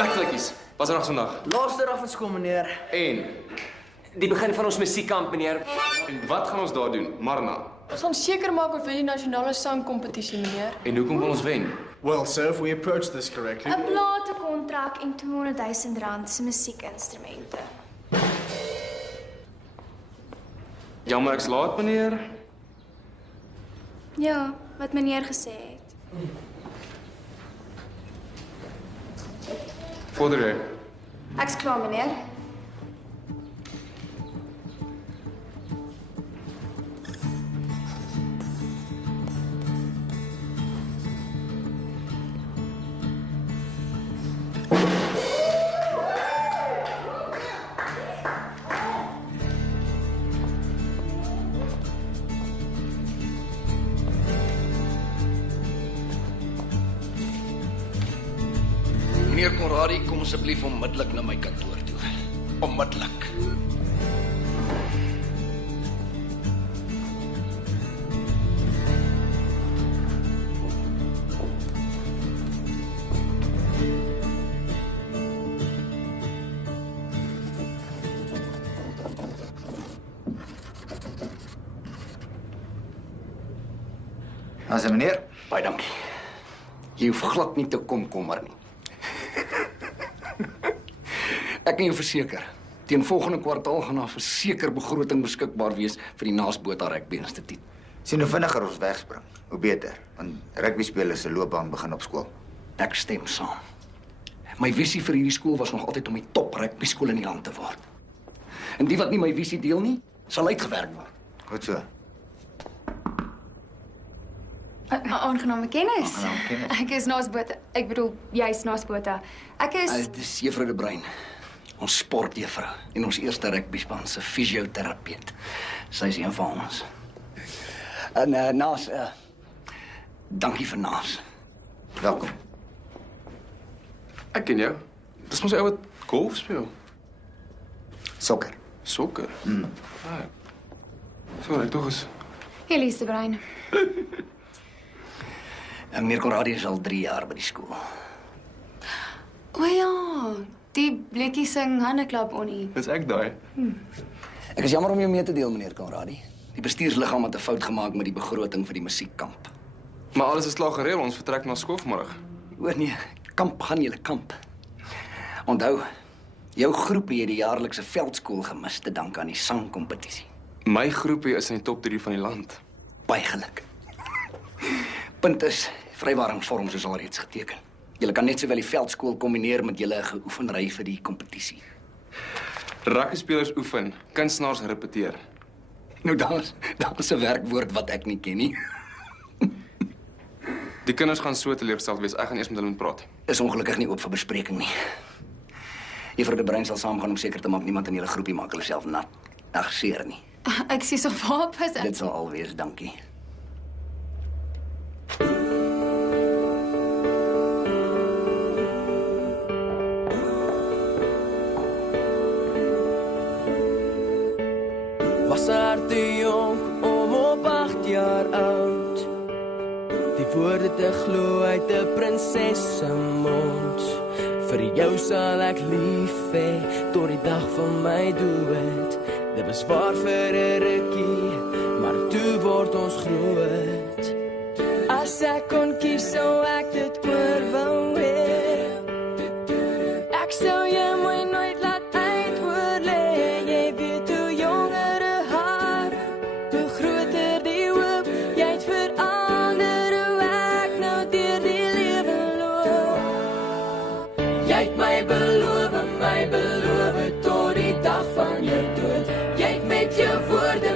Spekvlekkies, wat is er nog vandag? Laaste dag van skool, meneer. En Die begin van ons musiekkamp, meneer. wat gaan ons daar doen? Marna. Ons gaan seker maak of die nasionale sangkompetisie, meneer. En hoekom wil ons wen? Well, sir, if we approach this correctly... 'n platekontrak en R200,000 se musiekinstrumente. Jammer ek's laat, meneer. Ja, wat meneer gesê het. Vorder jy? Ek's klaar, meneer. Meneer Conradie, kom asseblief onmiddellik na my kantoor toe. Onmiddellik. As meneer, Baie dankie. Jy hoef glad nie te kommer nie. Ek kan jou verseker, teen volgende kwartaal gaan daar verseker begroting beskikbaar wees vir die Naasbotha Rugby Instituut. sien hoe vinniger ons wegspring, hoe beter, want rugbyspelers se loopbaan begin op skool. Ek stem saam. My visie vir hierdie skool was nog altyd om die top rugby skool in die land te word. En die wat nie my visie deel nie, sal uitgewerk word. Goed so. Aangename kennis. Aangename kennis. Ek is Naasbotha. Ek bedoel, jy's Naasbotha. Ek is Dit is Juffrou De Bruin, ons sportjuffrou en ons eerste rugbyspan se fisioterapeut. Sy is een van ons. En Naas, dankie vir Naas. Welkom. Ek ken jou. Dis mos ou wat golf speel. Sokker. Sokker. Ah. So, ek tog is. Elise de Bruin. En meneer Conradie is al 3 jaar by die skool. O ja, die blikkie sing Hanneklap Onnie. Dis ek daai. Ek is jammer om jou mee te deel, meneer Conradie. Die bestuursliggaam het 'n fout gemaak met die begroting vir die musiekkamp. Maar alles is klaar gereël, ons vertrek na skool vanmôre. O nee, kamp gaan julle kamp. Onthou, jou groepie het die jaarlikse veldskool gemis te danke aan die sangkompetisie. My groepie is in die top 3 van die land. Baie geluk. Punt is, vrywaringsvorms is alreeds geteken. Julle kan net sowel die veldskool kombineer met julle geoefenry vir die kompetisie. Rugbyspelers oefen, kunstenaars repeteer. Nou daar's 'n werkwoord wat ek nie ken nie. Die kinders gaan so teleurgesteld wees. Ek gaan eers met hulle moet praat. Is ongelukkig nie oop vir bespreking nie. Juffrou De Bruin sal saamgaan om seker te maak niemand in julle groepie maak hulle self nat. Ag, seer nie. Ek sê so waar is Dit sal al wees, dankie. Was te jonk om op 8 jaar oud die woorde te glo uit 'n prinses se mond. Vir jou sal ek lief hê tot die dag van my dood. Dit was waar vir 'n rukkie, maar toe word ons groot. As ek kon kies, sou ek dit oor wou hê. Ek sou jou mooi nooit laat uithoor lê. Jy weet hoe jonger haar, hoe groter die hoop. Jy het verander hoe ek nou deur die lewe loop. Jy het my beloof tot die dag van jou dood. Jy het met jou woorde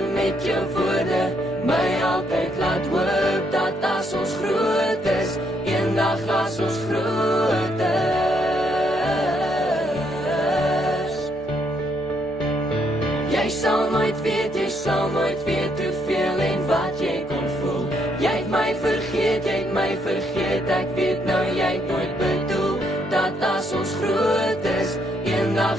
my altyd laat hoop dat as ons groot is, eendag as ons groot is. Jy sal nooit weet hoeveel en wat jy kon voel. Jy het my vergeet, ek weet nou jy het nooit bedoel dat as ons groot is, eendag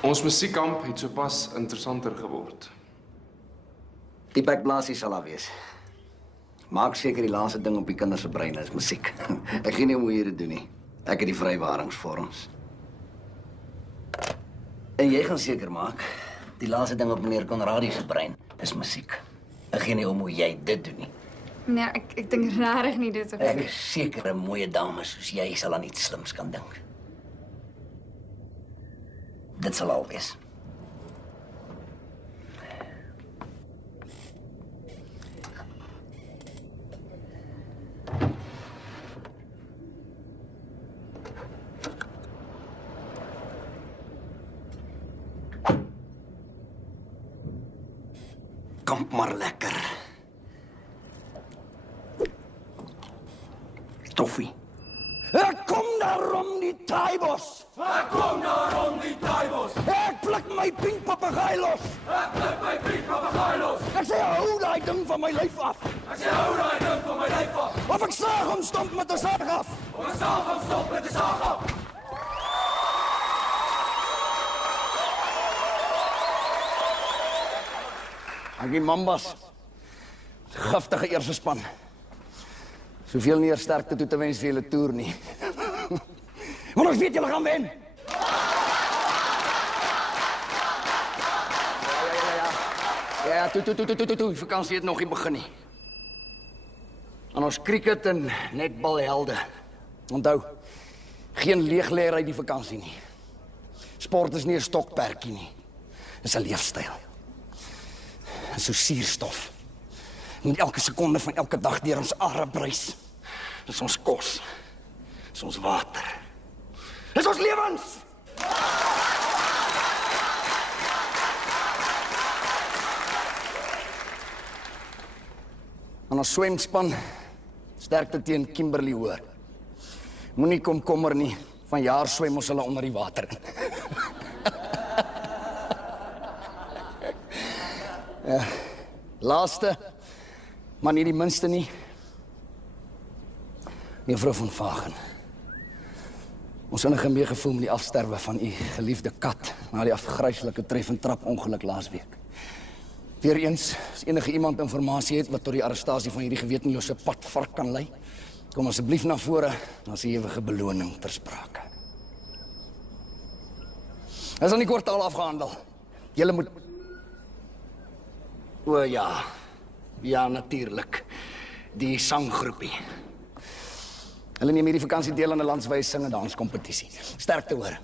Ons musiekkamp het sopas interessanter geword. Die backblaasie sal daar wees. Maak seker die laaste ding op die kinders se breine is musiek. Ek gee nie om hoe jy dit doen nie. Ek het die vrywaringsvorms. En jy gaan seker maak die laaste ding op meneer Conradie se brein is musiek. Ek gee nie om hoe jy dit doen nie. Nee, ek dink regtig nie dit Ek is seker 'n mooie dame soos jy sal aan iets slims kan dink. Dit sal al wees. Kamp maar lekker. Toffie. Ek kom daarom die taaibos. Ek kom daarom die taaibos. Ek pluk my pink papegaai los. Ek pluk my pink papegaai los. Ek sê hou daai ding van my lyf af. Ek sê hou daai ding van my lyf af. Of ek saag hom stomp met 'n saag af. Of ek saag hom stomp met 'n saag af. Aggie Mambas. Giftige eerste span. Soveel meer sterkte toe te wens vir julle toer nie. Want ons weet julle gaan wen. Ja, toe, vakansie het nog nie begin nie. En ons cricket en netbal helde. Onthou, geen leegleer uit die vakansie nie. Sport is nie 'n stokperdjie nie. Dis 'n leefstyl. Dis so suurstof. Moet elke sekonde van elke dag deur ons are bruis. Dis ons kos. Dis ons water. Dis ons lewens. En ons swemspan sterkte teen Kimberley hoor. Moenie komkommer nie. Vanjaar swem ons hulle onder die water in. Ja, laaste, maar nie die minste nie. Mevrou van Vagen. Ons innige meegevoel met die afsterwe van u geliefde kat na die afgryslike tref en trap ongeluk laasweek. Weereens, as enige iemand inligting het wat tot die arrestasie van hierdie gewetenlose padvark kan lei, kom asseblief na vore, dan is 'n ewige beloning ter sprake. Dit is aan die kort al afgehandel. Julle moet... O ja, ja natuurlik, die sanggroepie. Hulle neem hierdie vakansie deel aan 'n landswye sing- en danskompetisie. Sterkte hoor.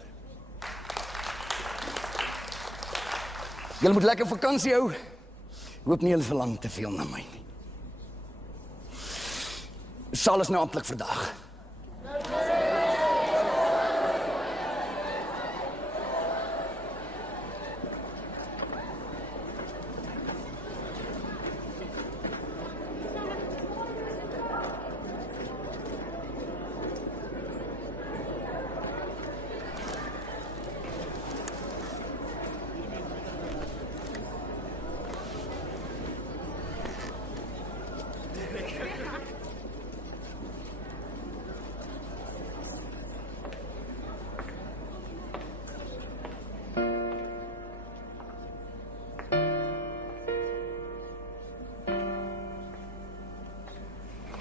Julle moet lekker vakansie hou. Hoop nie julle verlang te veel na my nie. Saal is nou amptelik vandag.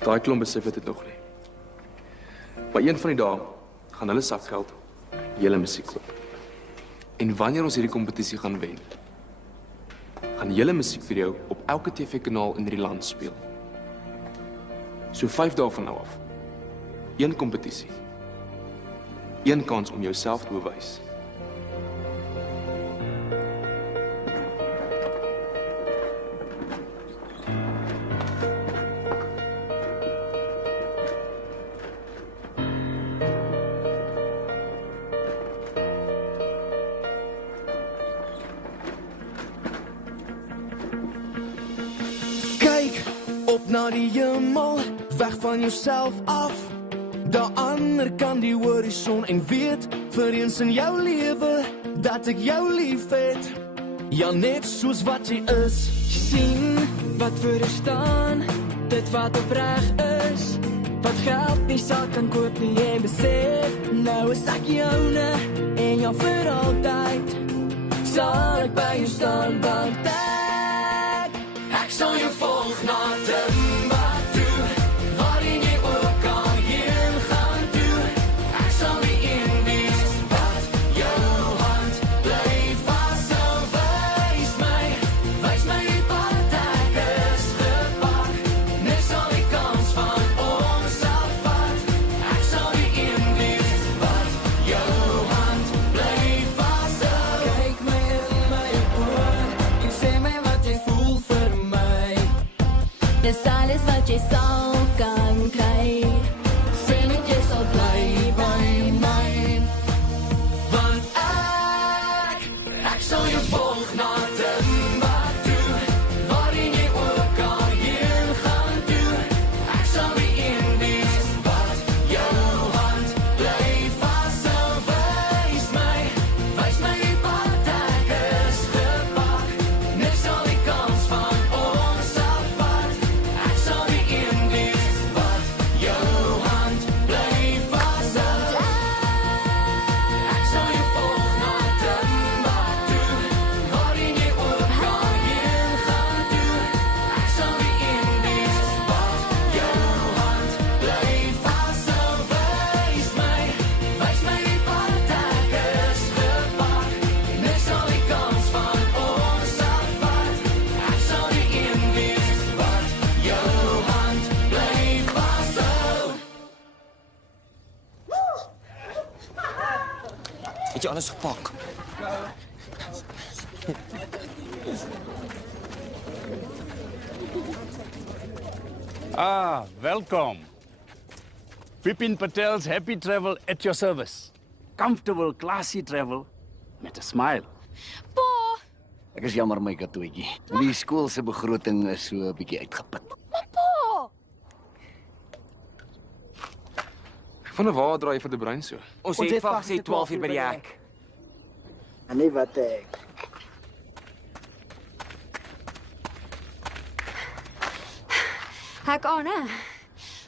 Daai klomp besef dit nog nie. Maar een van die dae gaan hulle sakgeld julle musiek koop. En wanneer ons hierdie kompetisie gaan wen, gaan julle musiekvideo op elke TV-kanaal in hierdie land speel. So 5 dae van nou af. Een kompetisie. Een kans om jouself te bewys. Kyk op na die hemel, weg van jouself af. Daar ander kan die horison en weet vir eens in jou lewe dat ek jou lief het. Ja, net soos wat jy is. Jy sien wat voor jou staan, dit wat opreg is. Wat geld nie sal kan koop nie, jy besef. Nou is ek joune en jou vir altyd. altyd by jou staan, want ek sal jou volg na Timbuktu, waarheen jy ook al heen gaan toe. Ek sal die een wees wat jou hand bly vashou. Wys my die pad, ek is gepak. Niks sal die kans van ons afvat. Ek sal die een wees wat jou hand bly vashou. Kyk my in my oë en sê my wat jy voel vir my. Dis alles wat jy sal kan kry. Sê net jy sal bly by my, want ek sal jou volg na Timbuktu, waarheen jy ook al heen gaan toe. Ek sal die een wees wat jou hand bly vashou. Wys my die pad, ek is gepak. Niks sal die kans van ons afvat. Ek sal die een wees wat jou hand bly vashou. Ek sal jou volg na Timbuktu, waarheen jy ook al heen gaan toe. Ek sal die een wees wat jou hand bly vashou. Wys my die pad, ek is gepak. Niks sal die kans van ons afvat. Ek sal die een wees wat jou hand bly vashou. Het jy alles gepak? Welcome. Vipin Patel's Happy Travel at your service. Comfortable, classy travel met 'n smile. Pa, Ek is jammer my katoetjie. Die skool se begroting is so 'n bietjie uitgeput. maar pa. Van waar draai jy vir die brein so? Ons het vasgesê 12 uur by die hek. En nie wat ek. Hek aan, hè?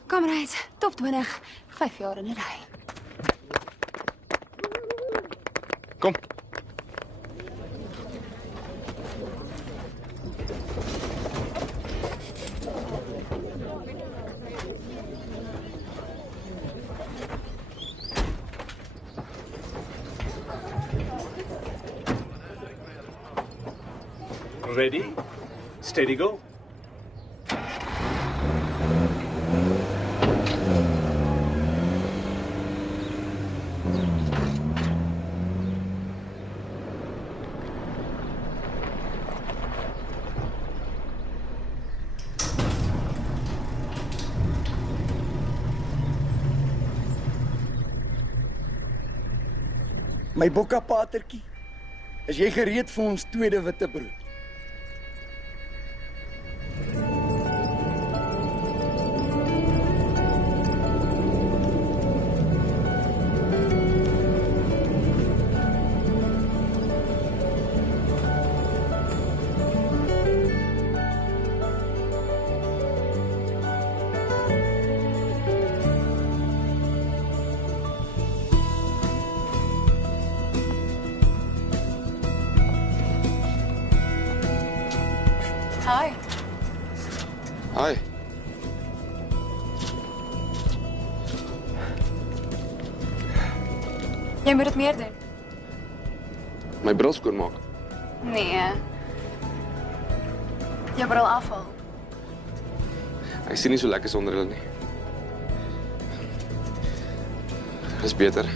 Kamerads, top 20, 5 jaar in 'n ry. Kom. Ready? Steady, go. My bokkapatertjie, is jy gereed vir ons tweede witbrood? Hi. Hi. Jy moet dit meer doen. My bril skoonmaak. Nee. Jy bril afhaal. Ek sien nie so lekker sonder hulle nie. Dis beter.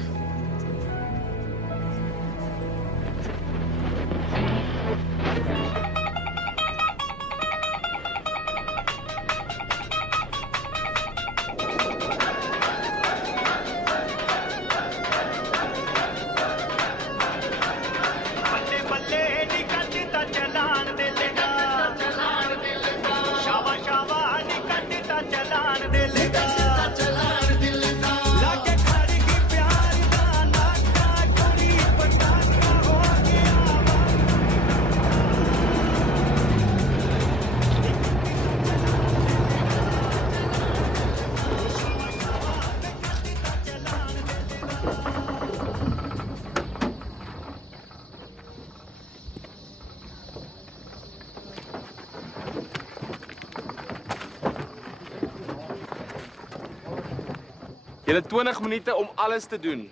लागे खड़ी की प्यार Jy het 20 minute om alles te doen.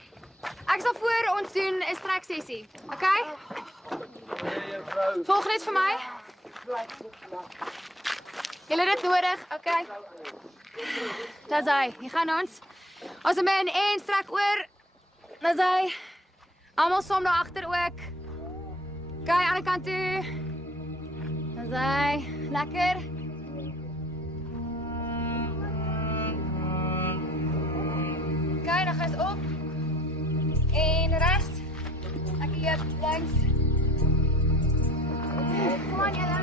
Ek sal voor ons doen 'n streksessie. Okay? Volg net vir my. Julle het dit nodig, okay? Dis hy. Hier gaan ons. Ons het men en strek oor. Dis hy. Almal saam daar agter ook. Okay, aan die kant toe. Dis hy. Lekker. Okay, dan gaan ons op. En rechts. Ek hier langs. Kom aan, julle.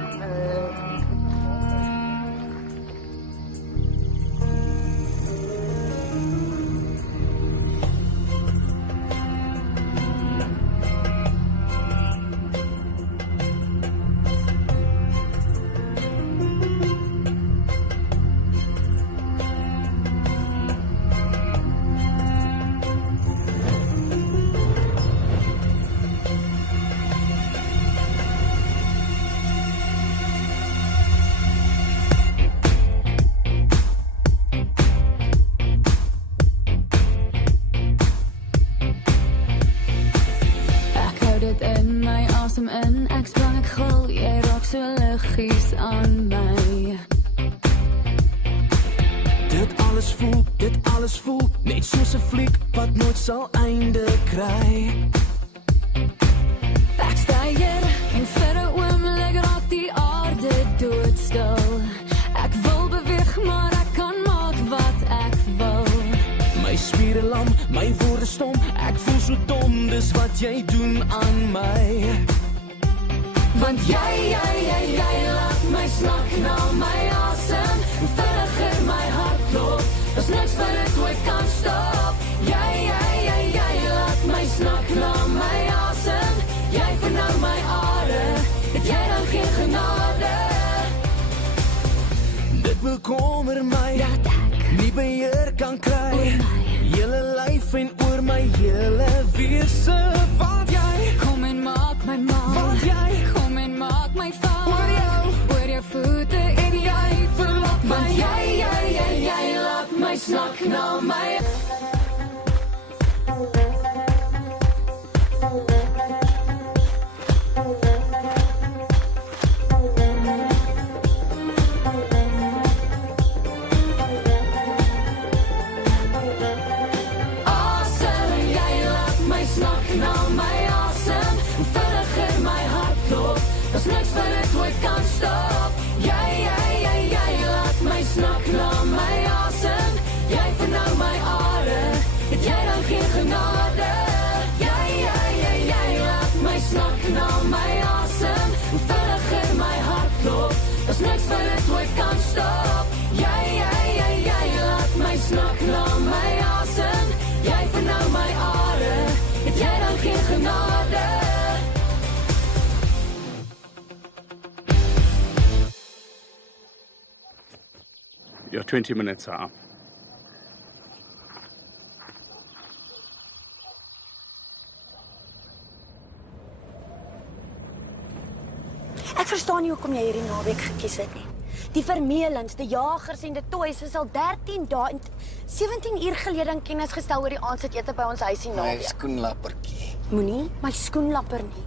Dit alles voel net soos 'n fliek wat nooit sal einde kry. Ek sta hier en vir 'n oomblik raak die aarde doodstil. Ek wil beweeg, maar ek kan maak wat ek wil. My spiere lam, my woorde stom. Ek voel so dom, dis wat jy doen aan my. Want jy laat my snak na my asem. Vinniger my hart klop. Daar's niks wat dit ooit kan stop. Jy laat my snak na my asem. Jy vernou my are. Het jy dan geen genade? Dit bekommer my dat ek nie beheer kan kry. Hele lyf en oor my hele wese. Want jy kom en maak my mal. Want jy kom en maak my val. Oor jou voete en jy verlok my. Want jy laat my snak na my. Daar's niks wat dit ooit kan stop. Jy laat my snak na my asem. Jy vernou my are. Het jy dan geen genade? Jy laat my snak na my asem. Vinniger my hart klop. Daar's niks wat dit ooit kan stop. Jy laat my snak na my asem. Jy vernou my are. Het jy dan geen genade? Your 20 minutes are up. Ek verstaan nie hoekom jy hierdie naweek gekies het nie. Die vermelings, die jagers en die toys is al 13 dae en 17 uur gelede in kennis gestel oor die aandete by ons huisie naweek. My skoenlappertjie. Moenie my skoenlapper nie.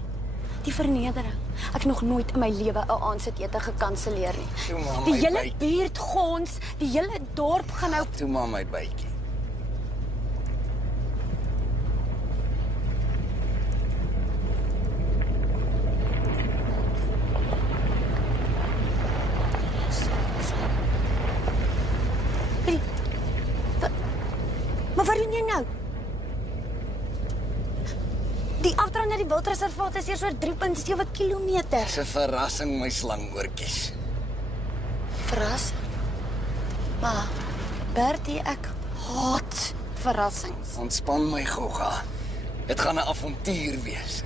Die vernedering. Ek nog nooit in my lewe 'n aandete gekanselleer nie. Toe maar Die my hele bytjie. buurt gons, die hele dorp gaan nou Toe maar my bytjie. Maar wat doen jy nou? Die afdraand na die wildreservaat is eers oor 3,7 kilometer. Dis 'n verrassing, my slangoortjies. Verrassing? Maar, Bertie, ek haat verrassings. Ontspan my gogga. Dit gaan 'n avontuur wees.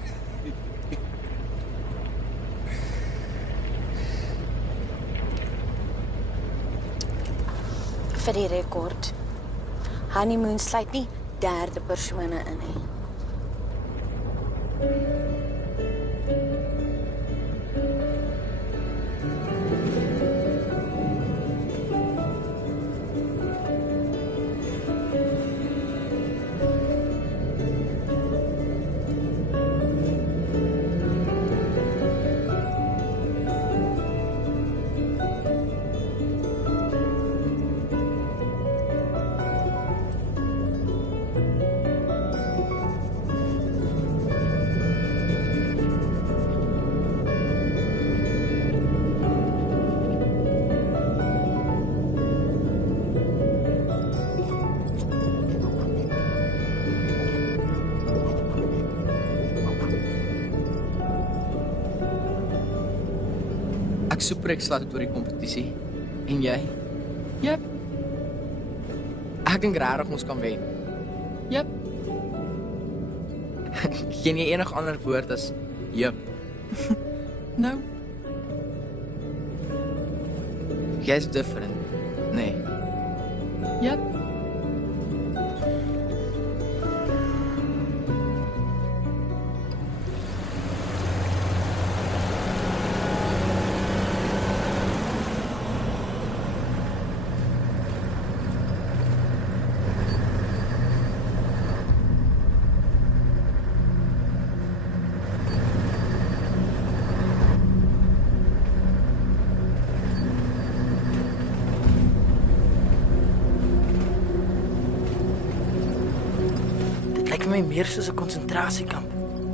Vir die rekord. Honeymoon sluit nie derde persone in nie. Ek super excited oor die kompetisie. En jy? Jep. Ek dink regtig ons kan wen. Jep. Ken jy enig ander woord as jep? Nou. Jy's different. Nee. Jep. Lyk my meer soos 'n konsentrasiekamp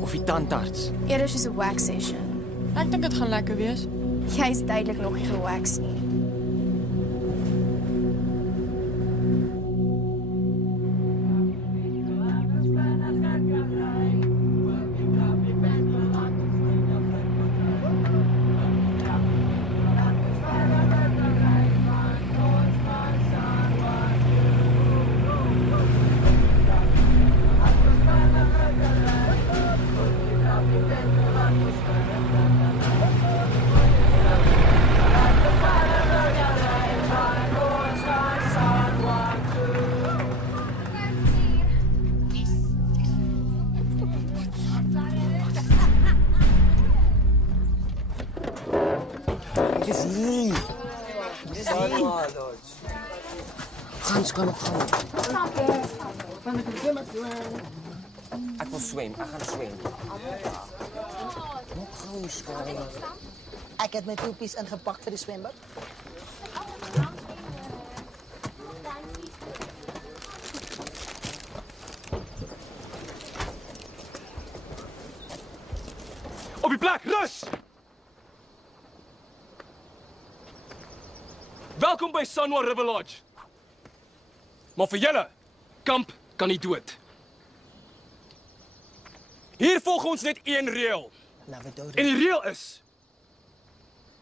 of die tandarts. Eerder soos 'n wax session. Ek dink dit gaan lekker wees. Jy's duidelik nog nie gewax nie. Hans, kan nog gaan. Ek wil swem, ek gaan swem. Nog gou skaal. Ek het my toepies ingepak vir die swembad. Op die plek, rus! Welkom by Sanwa River Lodge. Maar vir julle, kamp kan nie dood. Hier volg ons net een reël. En die reël is,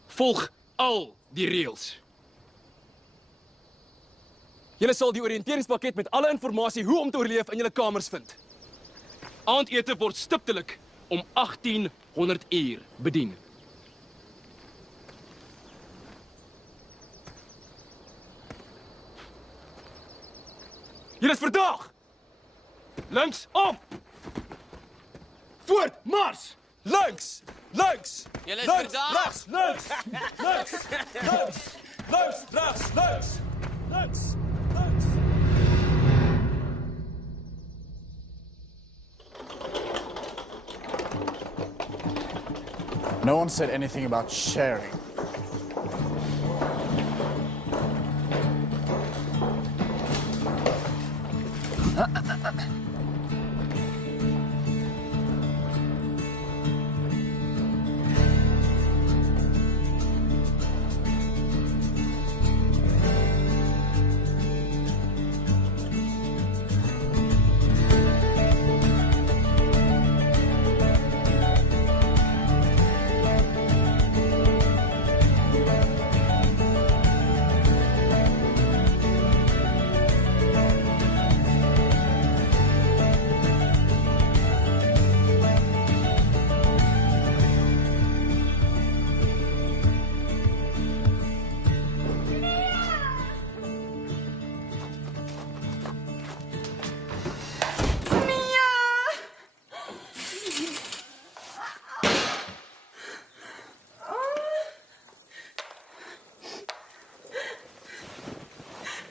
volg al die reëls. Julle sal die oriënteringspakket met alle inligting hoe om te oorleef in julle kamers vind. Aandete word stiptelik om 1800 uur bedien. Julle is verdaag! Links, om! Voort, mars! Links! Links! Julle is links, verdaag! Rechts, links! Links! Links! Links, rechts, links! Links! Links! No one said anything about sharing.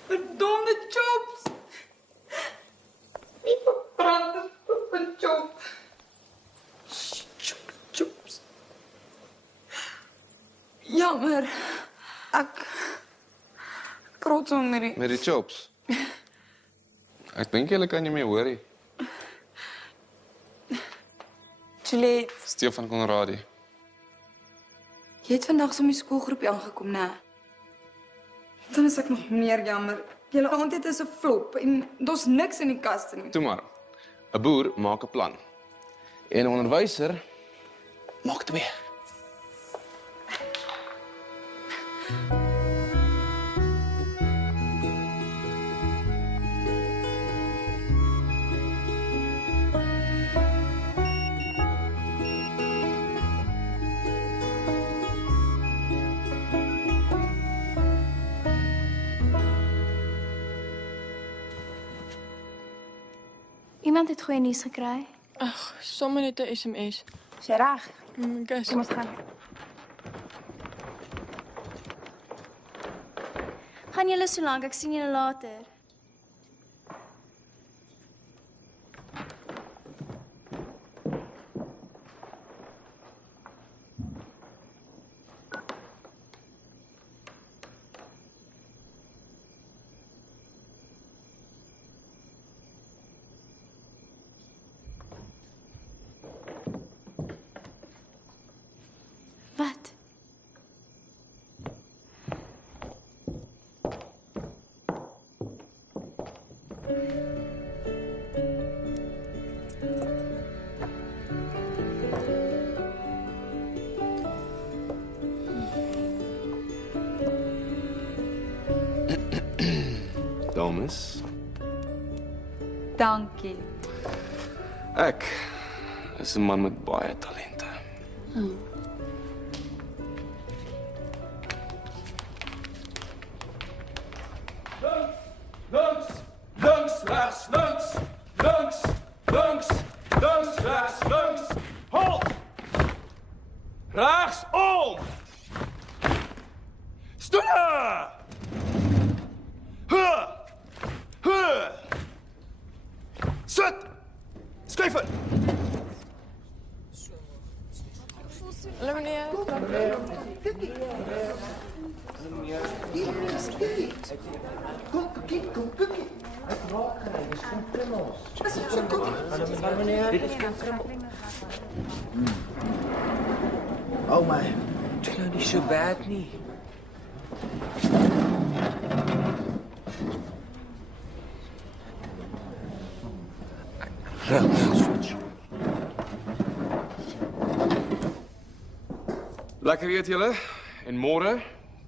Verdomde chops! Nie verbrande chop. Chops. Jammer. Ek praat so met die... Met die chops. Ek dink julle kan nie meer hoor nie. Juliet, Stefan Conradie. jy het vandag so my skoolgroepie aangekom, né? Dan is ek nog meer jammer. Julle aandete is 'n flop en daar's niks in die kaste nie. Toe maar. 'n Boer maak 'n plan. En 'n onderwyser maak twee. Iemand het goeie nuus gekry. Ag, sommer net 'n SMS. Is jy reg? Gus. Kom ons gaan. Gaan julle so lank, ek sien julle later. Wat? Dames, Dankie. ek is 'n man met baie talente. Links, rechts, links, rechts, links. Halt! Rechts om! Stoeien! Sit! Skuif in! Hallo meneer. Kom, Cookie. Ek raak gery, dis kom krummels. Hallo meneer. Dit is kom krummels. Oh my, dit is nou nie so bad nie. Switch. Lekker eet julle en môre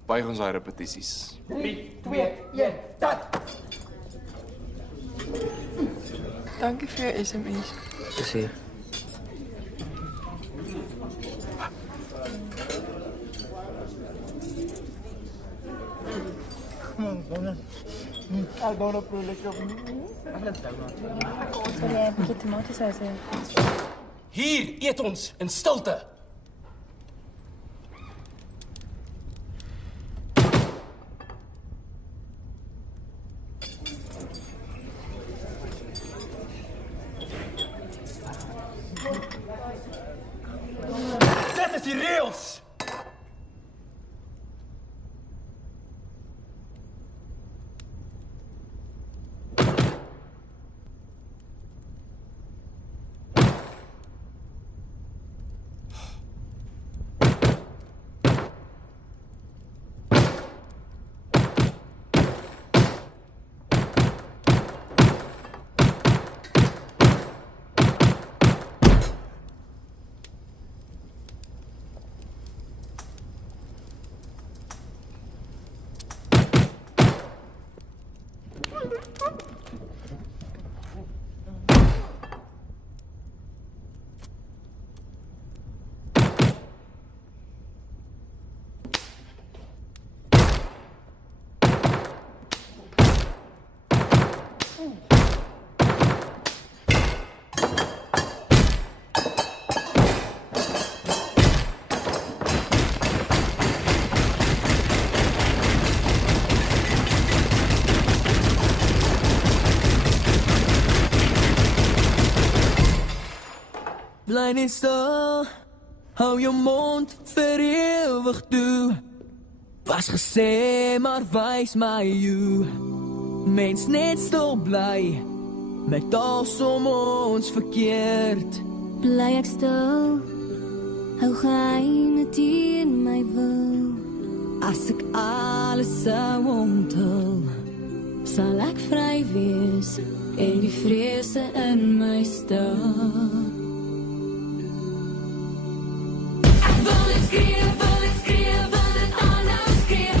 buig ons daai repetisies. 3, 2, 1, start. Dankie vir jou SMS. Dis hier. Agora pro lekker. Sorry, ek het tomatiesaus hê. Hier eet ons in stilte. Dit is die reëls. Bly net stil, hou jou mond vir ewig toe. Was gesê, maar wys my hoe. Mens net stil bly, met alles om ons verkeerd. Bly ek stil, hou geheime teen my wil. As ek alles sou onthul, sal ek vry wees en die vrese in my stil. Wil ek skree, wil dit aanhou skree.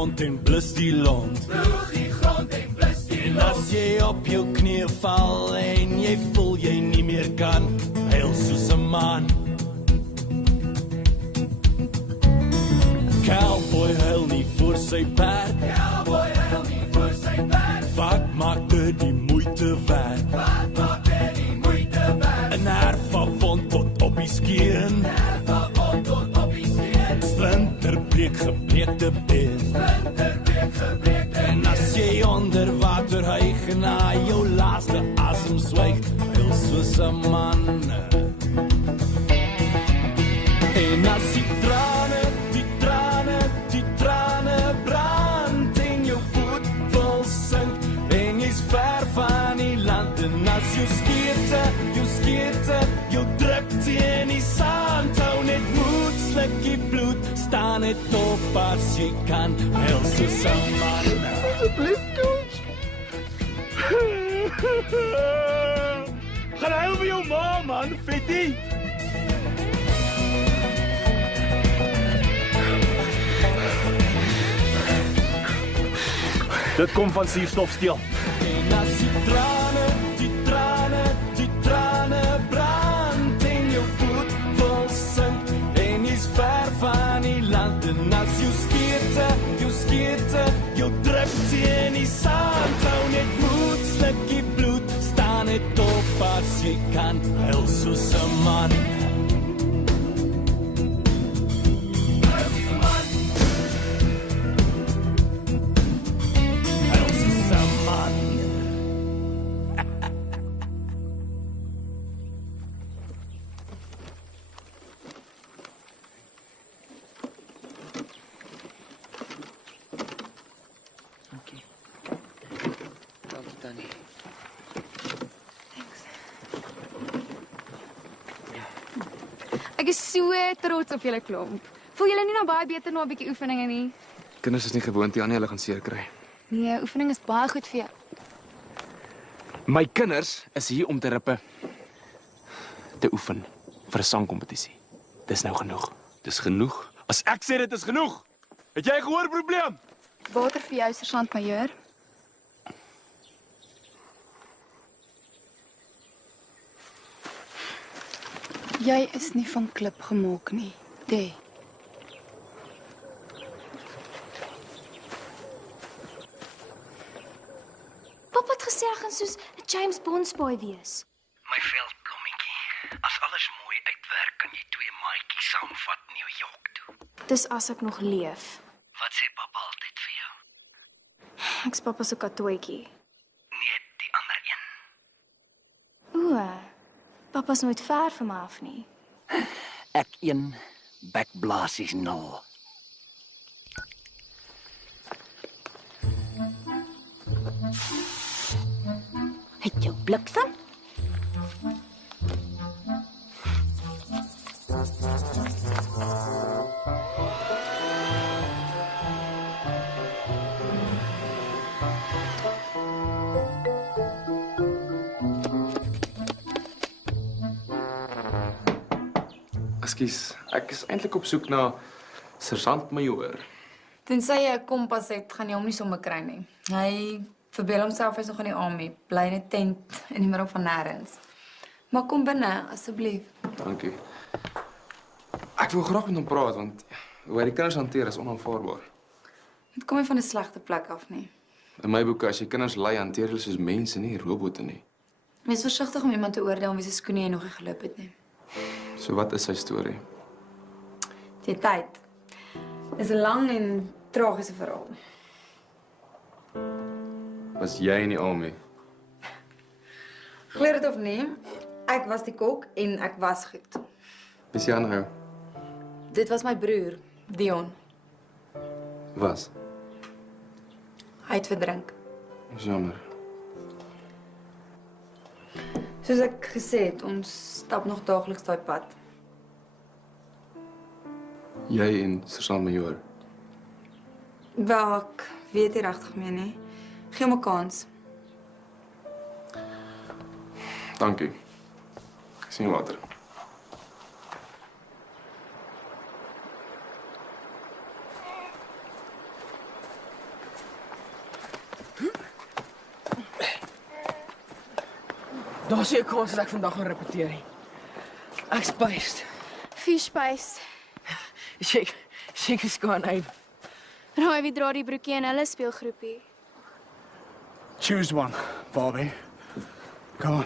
grond en blus die lont. Ploeg die grond en blus die lont. En as jy op jou knie val en jy voel jy nie meer kan, huil soos 'n man. Cowboy huil nie voor sy perd. Cowboy huil nie voor sy perd. Wat maak dit die moeite werd? Wat maak dit die moeite werd? 'n nervewond tot op die skeen. Nervewond tot op die skeen. Splinterbreek gebreekte been. Splinterbreek gebreekte been. En as jy onder water hyg en na jou laaste asem swyg, huil soos 'n man. En as die trane brand en jou voet vol sink en jy's ver van die land en as jou skierte, jou druk teen die sand, hou net moed, slukkie bloed, staan net op as jy kan, huil soos 'n man. Asseblief, coach. Gaan huil vir jou ma, man, Fetty. Dit kom van suurstofsteel. En as die trane brand en jou voet vol sink en jy's ver van die land en as jou skierte, jou druk teen die sand, hou net moed, slukkie bloed, staan net op as jy kan, huil soos 'n man. Ek is so trots op julle klomp. Voel julle nie nou baie beter na 'n bietjie oefeninge nie? Kinders is nie gewoond Janie, hulle gaan seer kry. Nee, oefening is baie goed vir jou. My kinders is hier om te rippe te oefen vir 'n sangkompetisie. Dis nou genoeg. Dis genoeg. As ek sê dit is genoeg, het jy 'n gehoorprobleem? Water vir jou, sergeant-majoor. Jy is nie van klip gemaak nie, Dee. Papa het gesê hy gaan soos 'n James Bond spy wees. My veldblommetjie, as alles mooi uitwerk, kan jy 2 maatjies saamvat New York toe. Dis as ek nog leef. Wat sê pappa altyd vir jou? Ek's pappa se katooitjie. Nee, die ander een. O, papa's nooit ver van my af nie. Ek 1, backblaasies 0. Het jou bliksem? Ekskuus, ek is eintlik op soek na sergeant-majoor. Tensy jy 'n kompas het, gaan jy hom nie sommer kry nie. Hy verbeel homself hy's nog in die army, bly in 'n tent in die middel van nêrens. Maar kom binne asseblief. Dankie. Ek wil graag met hom praat want hoe hy die kinders hanteer is onaanvaarbaar. Dit kom nie van 'n slegte plek af nie. In my boeke, as jy kinders lei, hanteer hulle soos mense, nie robotte nie. Wees versigtig om iemand te oordeel om wie se skoene jy nog nie geloop het nie. So wat is sy storie? Die tyd. Dis 'n lang en tragiese verhaal. Was jy in die army? Glo dit of nie, ek was die kok en ek was goed. Wie se aanhou? Dit was my broer, Dion. Was? Hy het verdrink. Jammer. Soos ek gesê het, ons stap nog daagliks daai pad. Jy en sergeant-majoor. Wel, ek weet nie regtig meer nie. Gee hom 'n kans. Dankie. Sien jou later. Daar sê ek kans dat ek vandag gaan repeteer nie. Ek spyst. Vies spys. Shake is gaan uit. Raai wie dra die broekie in hulle speelgroepie? Choose one, Barbie. Come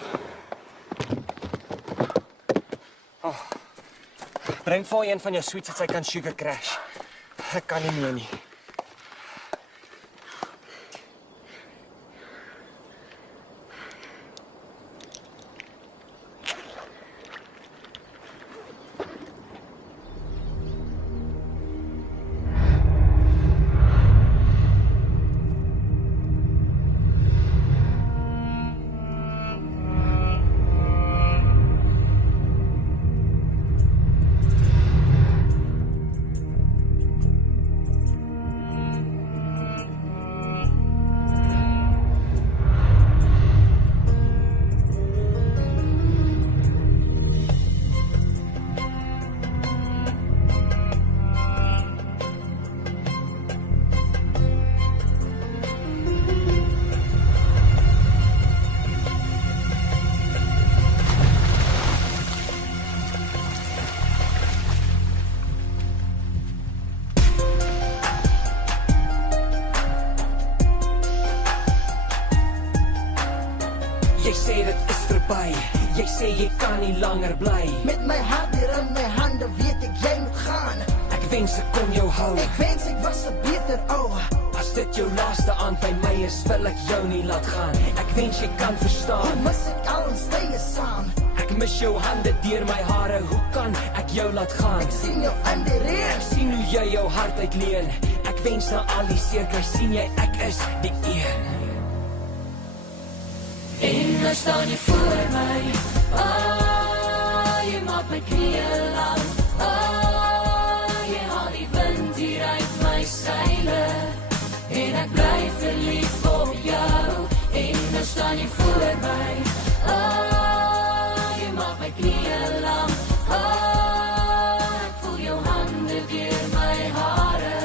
on. Bring vir een van jou sweets dat sy kan sugar crash. Ek kan nie meer nie. Jy sê dit is verby. Jy sê jy kan nie langer bly. Met my hart hier in my hande weet ek jy moet gaan. Ek wens ek kon jou hou. Ek wens ek was 'n beter ou. As dit jou laaste aand by my is, wil ek jou nie laat gaan. Ek wens jy kan verstaan. Hoe mis ek al ons tye saam. Ek mis jou hande deur my hare. Hoe kan ek jou laat gaan? Ek sien jou in die reën. Ek sien hoe jy jou hart uitleen. Ek wens na al die seer kry sien jy ek is die een. En nou staan jy voor my. Jy maak my knieë lang. Jy haal die wind hier uit my seile. En ek bly verlief op jou. En nou staan jy voor my. Jy maak my knieë lang. Ek voel jou hande deur my hare.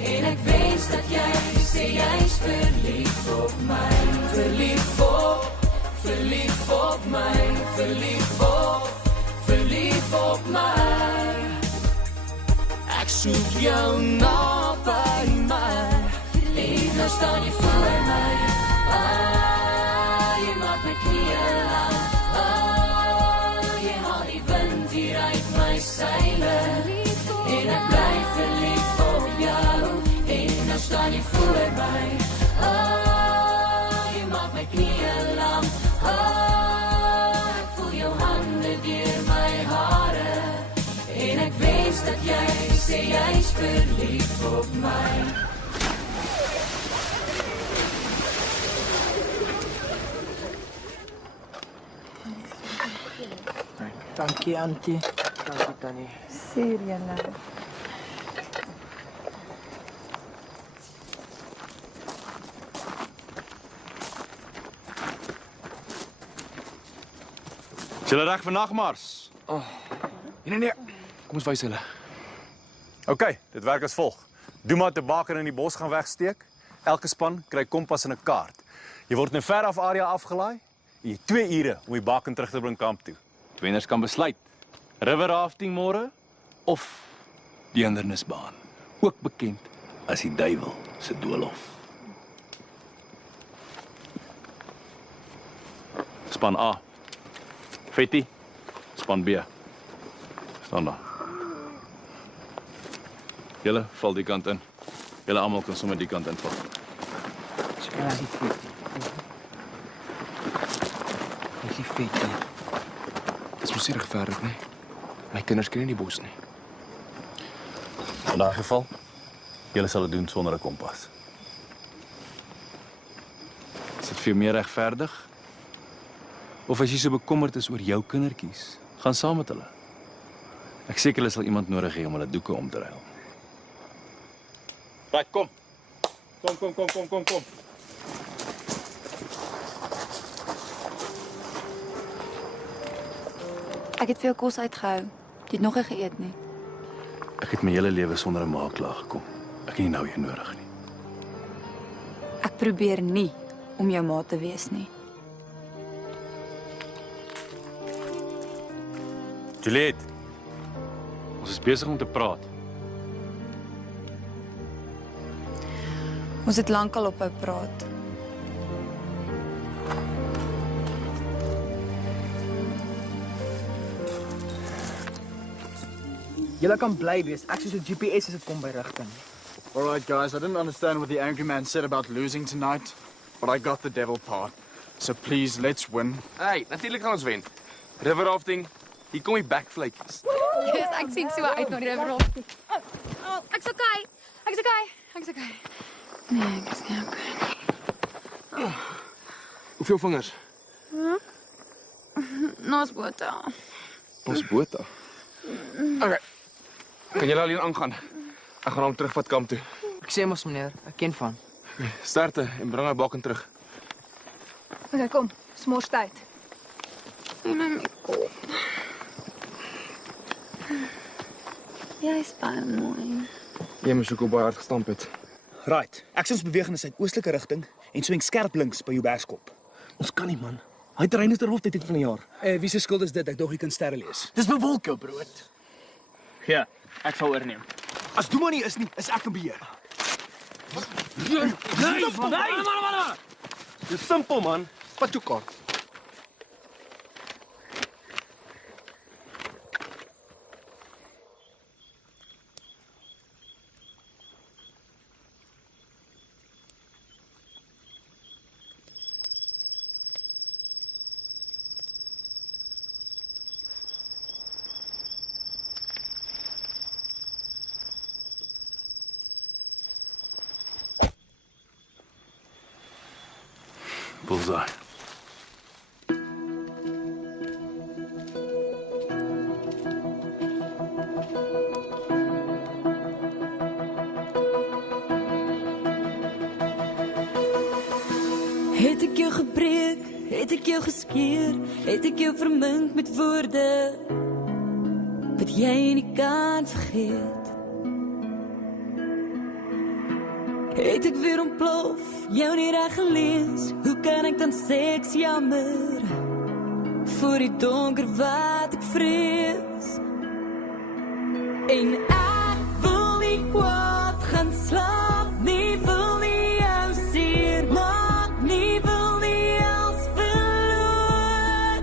En ek wens dat jy sê jy's verlief op my. Verlief op my, verlief op my. Ek soek jou naby my. En nou staan jy voor my. Jy maak my knieë lang. Jy haal die wind hier uit my seile. En ek bly verlief op jou. En nou staan jy voor my. Jy maak my knieë lang. Ek voel jou hande deur my hare. En ek wens dat jy sê jy's verlief op my. Dankie, Auntie. Dankie, Tannie. Seer julle. Is julle reg vir nagmars? Nee. Kom ons wys hulle. OK, dit werk as volg. Duma te baker in die bos gaan wegsteek. Elke span kry kompas en 'n kaart. Jy word in 'n veraf area afgelaai. Jy het 2 ure om die baken terug te bring kamp toe. Wenners kan besluit. River rafting môre of die hindernisbaan, ook bekend as die duiwel se doolhof. Span A. Fetty. Span B. Staan daar. Julle val die kant in. Julle almal kan sommer die kant inval. Ja, die Fetty. Die Fetty. Dit is mos nie regverdig nie. My kinders ken nie die bos nie. In daai geval, julle sal dit doen sonder 'n kompas. Is dit vir jou meer regverdig? Of as jy so bekommerd is oor jou kindertjies, gaan saam met hulle. Ek seker hulle sal iemand nodig hê om hulle doeke om te ruil. Right, kom. Kom. Ek het veel kos uitgehou. Jy het nog nie geëet nie. Ek het my hele lewe sonder 'n maag klaar gekom. Ek het nie nou jou nodig nie. Ek probeer nie om jou ma te wees nie. Juliet, ons is besig om te praat. Ons het lankal ophou praat. Julle kan bly wees. Ek soos 'n GPS as dit kom by rigting. All right, guys, I didn't understand what the angry man said about losing tonight, but I got the devil part. So please, let's win. Hey, natuurlik gaan ons wen. River rafting, hier kom die backflytjies. Yes, ek sien so uit na die river rafting. Ek's okay. Ek's okay. Ek's okay. Nee, ek is nie okay. Hoeveel vingers? Nos bota. Ons bota. Okay. Kan julle alleen aangaan? Ek gaan hom terugvat kamp toe. Ek sê mos meneer, ek ken van. Okay, starte en bring hy bakken terug. Okay, kom. Smors tyd. My kop. Jy is baie mooi. Jy moes ook al baie hard gestamp het. Right. Ek sien ons beweeg in 'n suidoostelike rigting en swing skerp links by jou berskop. Ons kan nie, man. Hy terrein is terhof tyd van die jaar. Wie se skuld is dit? Ek dog jy kan sterre lees. Dis bewolk jou brood. Ja, ek sal oorneem. As Duma nie is nie, is ek in beheer. Nee! Dis simpel, man. Vat jou kaart. Bullseye. Het ek jou gebreek, het ek jou geskeer, het ek jou vermink met woorde wat jy nie kan vergeet. Het ek weer ontplof, jou nie reg gelees, hoe kan ek dan sê ek's jammer vir die donker wat ek vrees. En ek wil nie kwaad gaan slaap nie, wil nie jou seer maak nie, wil nie als verloor,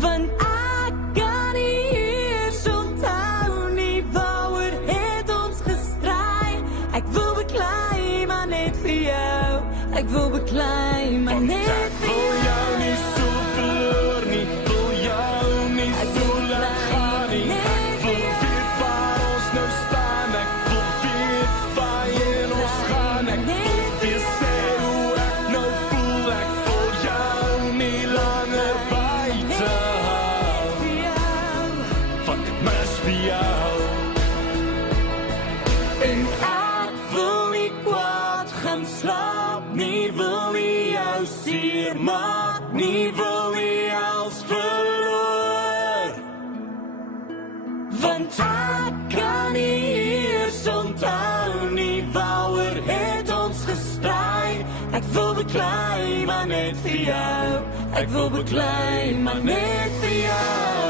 want ek kan nie eers onthou nie, waaroor het ons gestry. Ek wil beklei, maar net vir jou. Ek wil beklei, maar net vir jou. Wil jou nie so verloor nie, wil jou nie so laat gaan nie. Ek wil weet waar ons nou staan, ek wil weet waarheen ons gaan. Ek wil weer sê hoe ek nou voel, ek wil jou nie langer buite hou, want ek mis vir jou. En ek wil nie kwaad gaan slaap nie, wil nie jou seer maak nie, wil nie als verloor, want ek kan nie eers onthou nie, waaroor het ons gestry. Ek wil beklei, maar net vir jou. Ek wil beklei, maar net vir jou.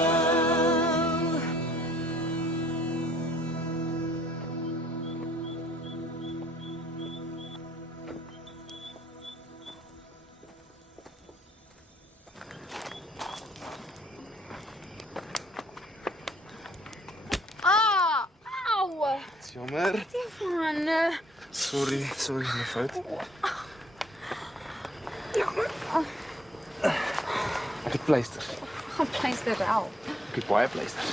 Au! Jammer. Stefan. Sorry, my fout. Ek het pleisters. Gaan pleister help. Ek het baie pleisters.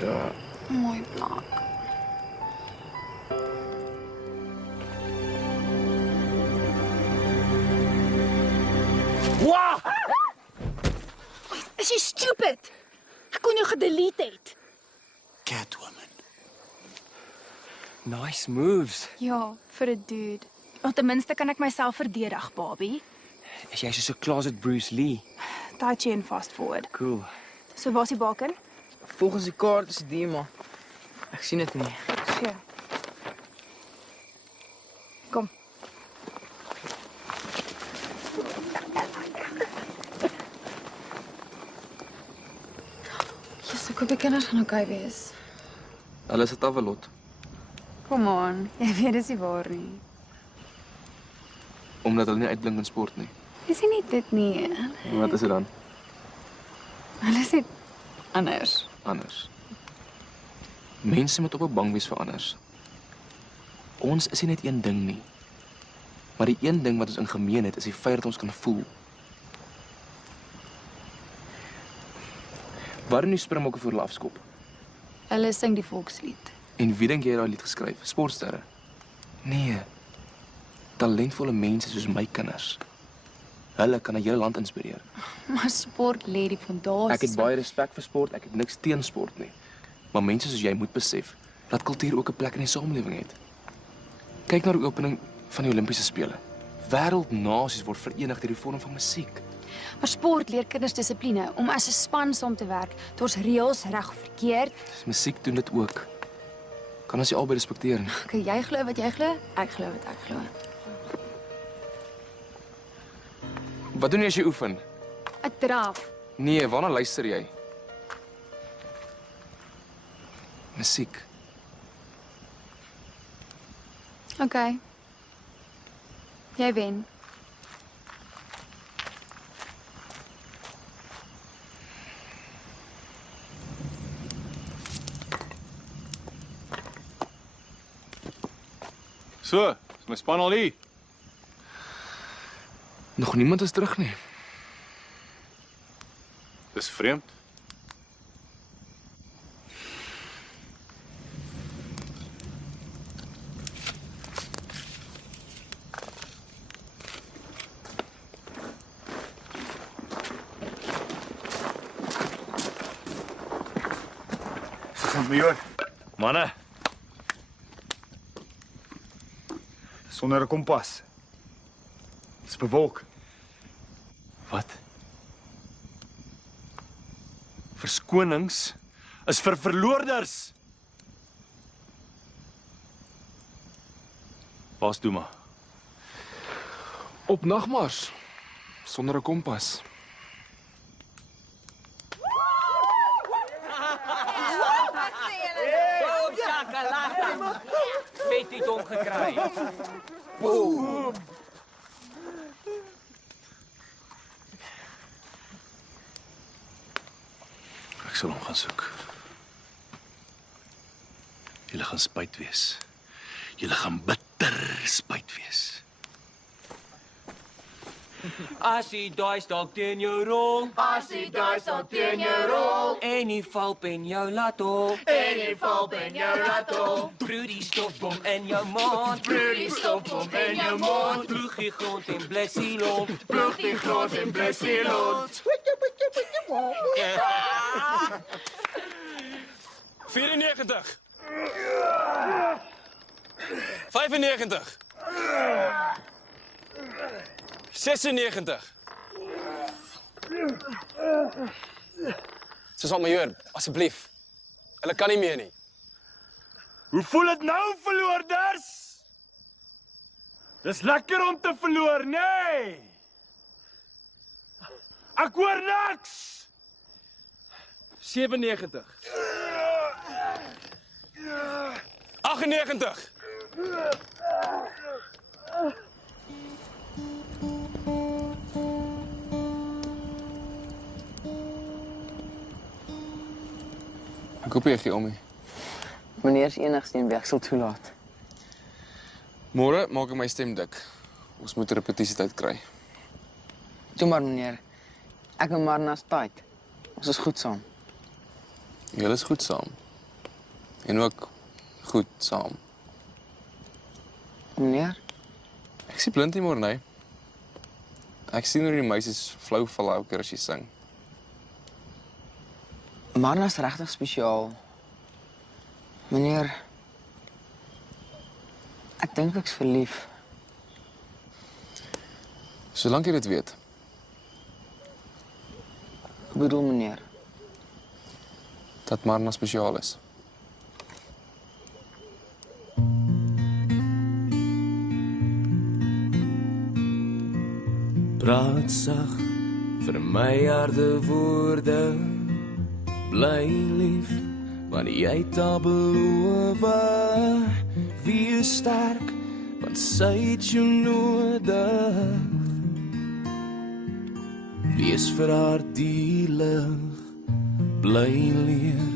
Ja. Mooi plak. Wow! Is jy stupid? Ek kon jou gedelete het. Catwoman. Nice moves. Ja, vir 'n dude. Want ten minste kan ek myself verdedig, Barbie. Is jy soos 'n closet Bruce Lee? Tai chi en fast forward. Cool. So waar's die baken? Volgens die kaart is dit die, maar ek sien dit nie. Sjoe. Kom. Jesus, ek hoop die kinders gaan oké wees. Hulle is 'n tawelot. Kom aan, jy weet dis nie waar nie. Omdat hulle nie uitblink in sport nie. Dis nie dit nie. Wat is dit dan? Hulle is net anders. Anders. Mense moet op bang wees vir anders. Ons is nie net een ding nie. Maar die een ding wat ons in gemeen het, is die feit dat ons kan voel. Waarom nie springbokke voor hulle afskop? Hulle sing die volkslied. En wie dink jy het daai lied geskryf? Sportsterre? Nee. Talentvolle mense soos my kinders. Hulle kan 'n hele land inspireer. Maar sport lê die fondasie. Ek het baie respek vir sport, ek het niks teen sport nie. Maar mense soos jy moet besef dat kultuur ook 'n plek in die samelewing het. Kyk na die opening van die Olimpiese spele. Wêreldnasies word verenig deur die vorm van musiek. Maar sport leer kinders dissipline om as 'n span saam te werk. Daar's reëls reg of verkeerd. Musiek doen dit ook. Kan ons nie albei respekteer nie. Okay, jy glo wat jy glo, ek glo wat ek glo. Wat doen jy as jy oefen? Ek draf. Nee, waarna luister jy? Musiek. Okay. Jy wen. So, is my span al hier? Nog niemand is terug nie. Dis vreemd. Major, Manne, sonder 'n kompas. Dis bewolk. wat? Verskonings is vir verloorders. Waar's Duma? Op nagmars sonder 'n kompas. Weet dit ongekry. Boom. Ek sal hom gaan soek. Julle gaan spyt wees. Julle gaan bitter spyt wees. As die dice dalk teen jou rol, As die dice dalk teen jou rol, en die val pen jou laat hol, en die val pen jou laat hol, broer die stofbom in jou mond, broer die stofbom in jou mond, ploeg die grond en bless die lont, ploeg die grond en bless die lont. 94. 95. 96. Soos wat majoor, asseblief. Hulle kan nie meer nie. Hoe voel dit nou, verloorders? Dis lekker om te verloor, nee. Ek hoor niks. 97. 98. Ek hoop jy gee om nie. Meneer is enigste een wie ek sal toelaat. Môre maak ek my stem dik. Ons moet 'n repetisietyd kry. Toe maar meneer. Ek en Marna's tyd. Ons is goed saam. Julle is goed saam. En ook goed saam. Meneer? Ek sien blind nie môre nie. Ek sien hoe die meisies flou val elke keer as jy sing. Marna's regtig spesiaal. Meneer, ek dink ek's verlief. Solank jy dit weet. Ek bedoel meneer. Dat Marna spesiaal is. Praat sag vir my harde woorde. Bly lief, want jy het al beloof. Wees sterk, want sy het jou nodig. Wees vir haar die lig. Bly leer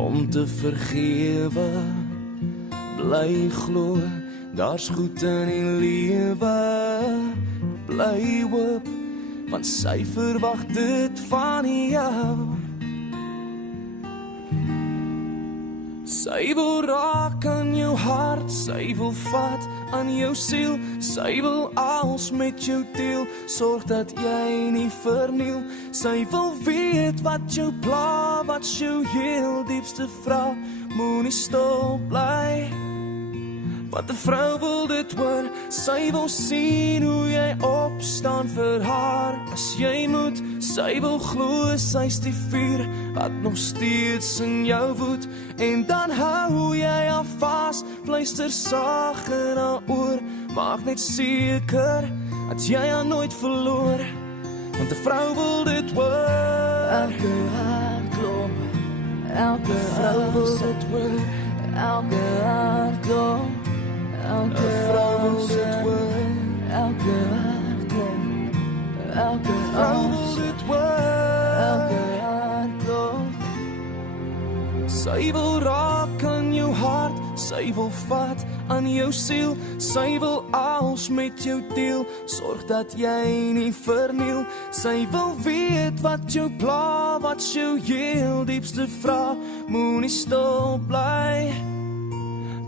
om te vergewe. Bly glo, daar's goed in die lewe. Bly hoop, want sy verwag dit van jou. Sy wil raak aan jou hart, sy wil vat aan jou siel, sy wil alles met jou deel, sorg dat jy nie verniel. Sy wil weet wat jou pla, wat jou heel diepste vra, moenie stil bly. Want 'n vrou wil dit hoor, sy wil sien hoe jy opstaan vir haar. As jy moet, sy wil glo, sy's die vuur wat nog steeds in jou woed. En dan hou jy haar vas, fluister sag in haar oor. Maak net seker, dat jy haar nooit verloor. Want 'n vrou wil dit hoor. Elke hartklop, elke vrou wil dit hoor. Elke hartklop. Elke vrou wil dit hoor, elke hartklop, elke vrou wil dit hoor, elke hartklop. Sy wil raak aan jou hart, sy wil vat aan jou siel, sy wil alles met jou deel, sorg dat jy nie verniel. Sy wil weet wat jou pla, wat jou heel diepste vra, moenie stil bly.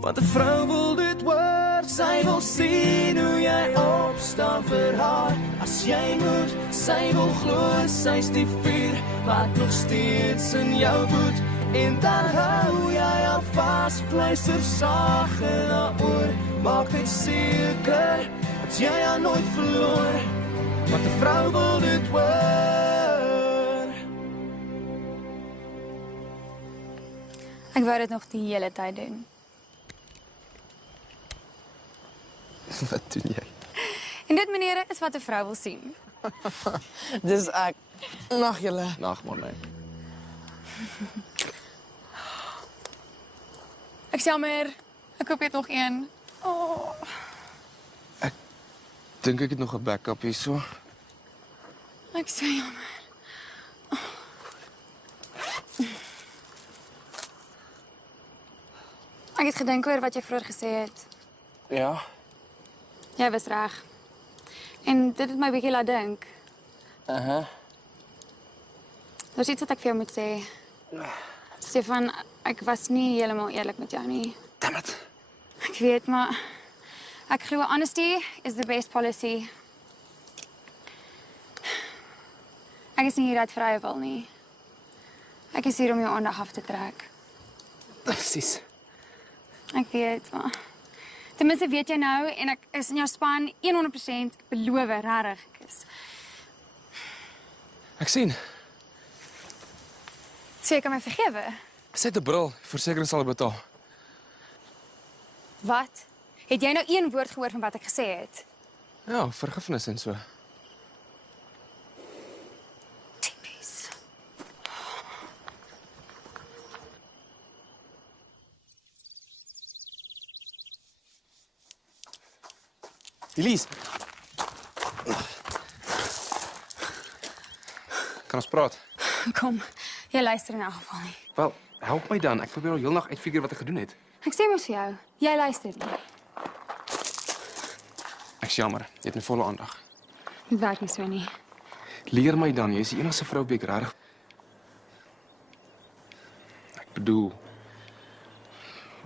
Want 'n vrou wil dit hoor, sy wil sien hoe jy opstaan vir haar. As jy moet, sy wil glo, sy's die vuur wat nog steeds in jou woed. En dan hou jy haar vas, fluister sag in haar oor. Maak net seker, dat jy haar nooit verloor. Want 'n vrou wil dit hoor. Ek wou dit nog die hele tyd doen. Wat doen jy? En dit, meneere, is wat 'n vrou wil sien. Dis ek. Nag julle. Nag maar nee. Ek is jammer. Ek koop net nog een. Oh. Dink ek het nog 'n backup hierso. Ek is so jammer. Ek het gedink oor wat jy vroeër gesê het. Ja. Jy was reg. En dit het my bietjie laat dink. Daar's iets wat ek vir jou moet sê. Stefan, ek was nie heeltemal eerlik met jou nie. Damn it. Ek weet, maar ek glo honesty is the best policy. Ek is nie hier uit vrye wil nie. Ek is hier om jou aandag af te trek. Presies. Ek weet, maar ten minste weet jy nou en ek is in jou span 100% beloof, regtig ek is. Ek sien. So jy kan my vergewe? Sy het 'n bril, versekering sal betaal. Wat? Het jy nou een woord gehoor van wat ek gesê het? Ja, vergifnis en so. Typies. Elise. Kan ons praat? Kom, jy luister in elk geval nie. Wel, help my dan. Ek probeer al heel nag uitfigure wat ek gedoen het. Ek sê mos vir jou, jy luister nie. Ek's jammer, jy het my volle aandag. Dit werk nie so nie. Leer my dan, jy is die enigste vrou wie ek regtig... Ek bedoel...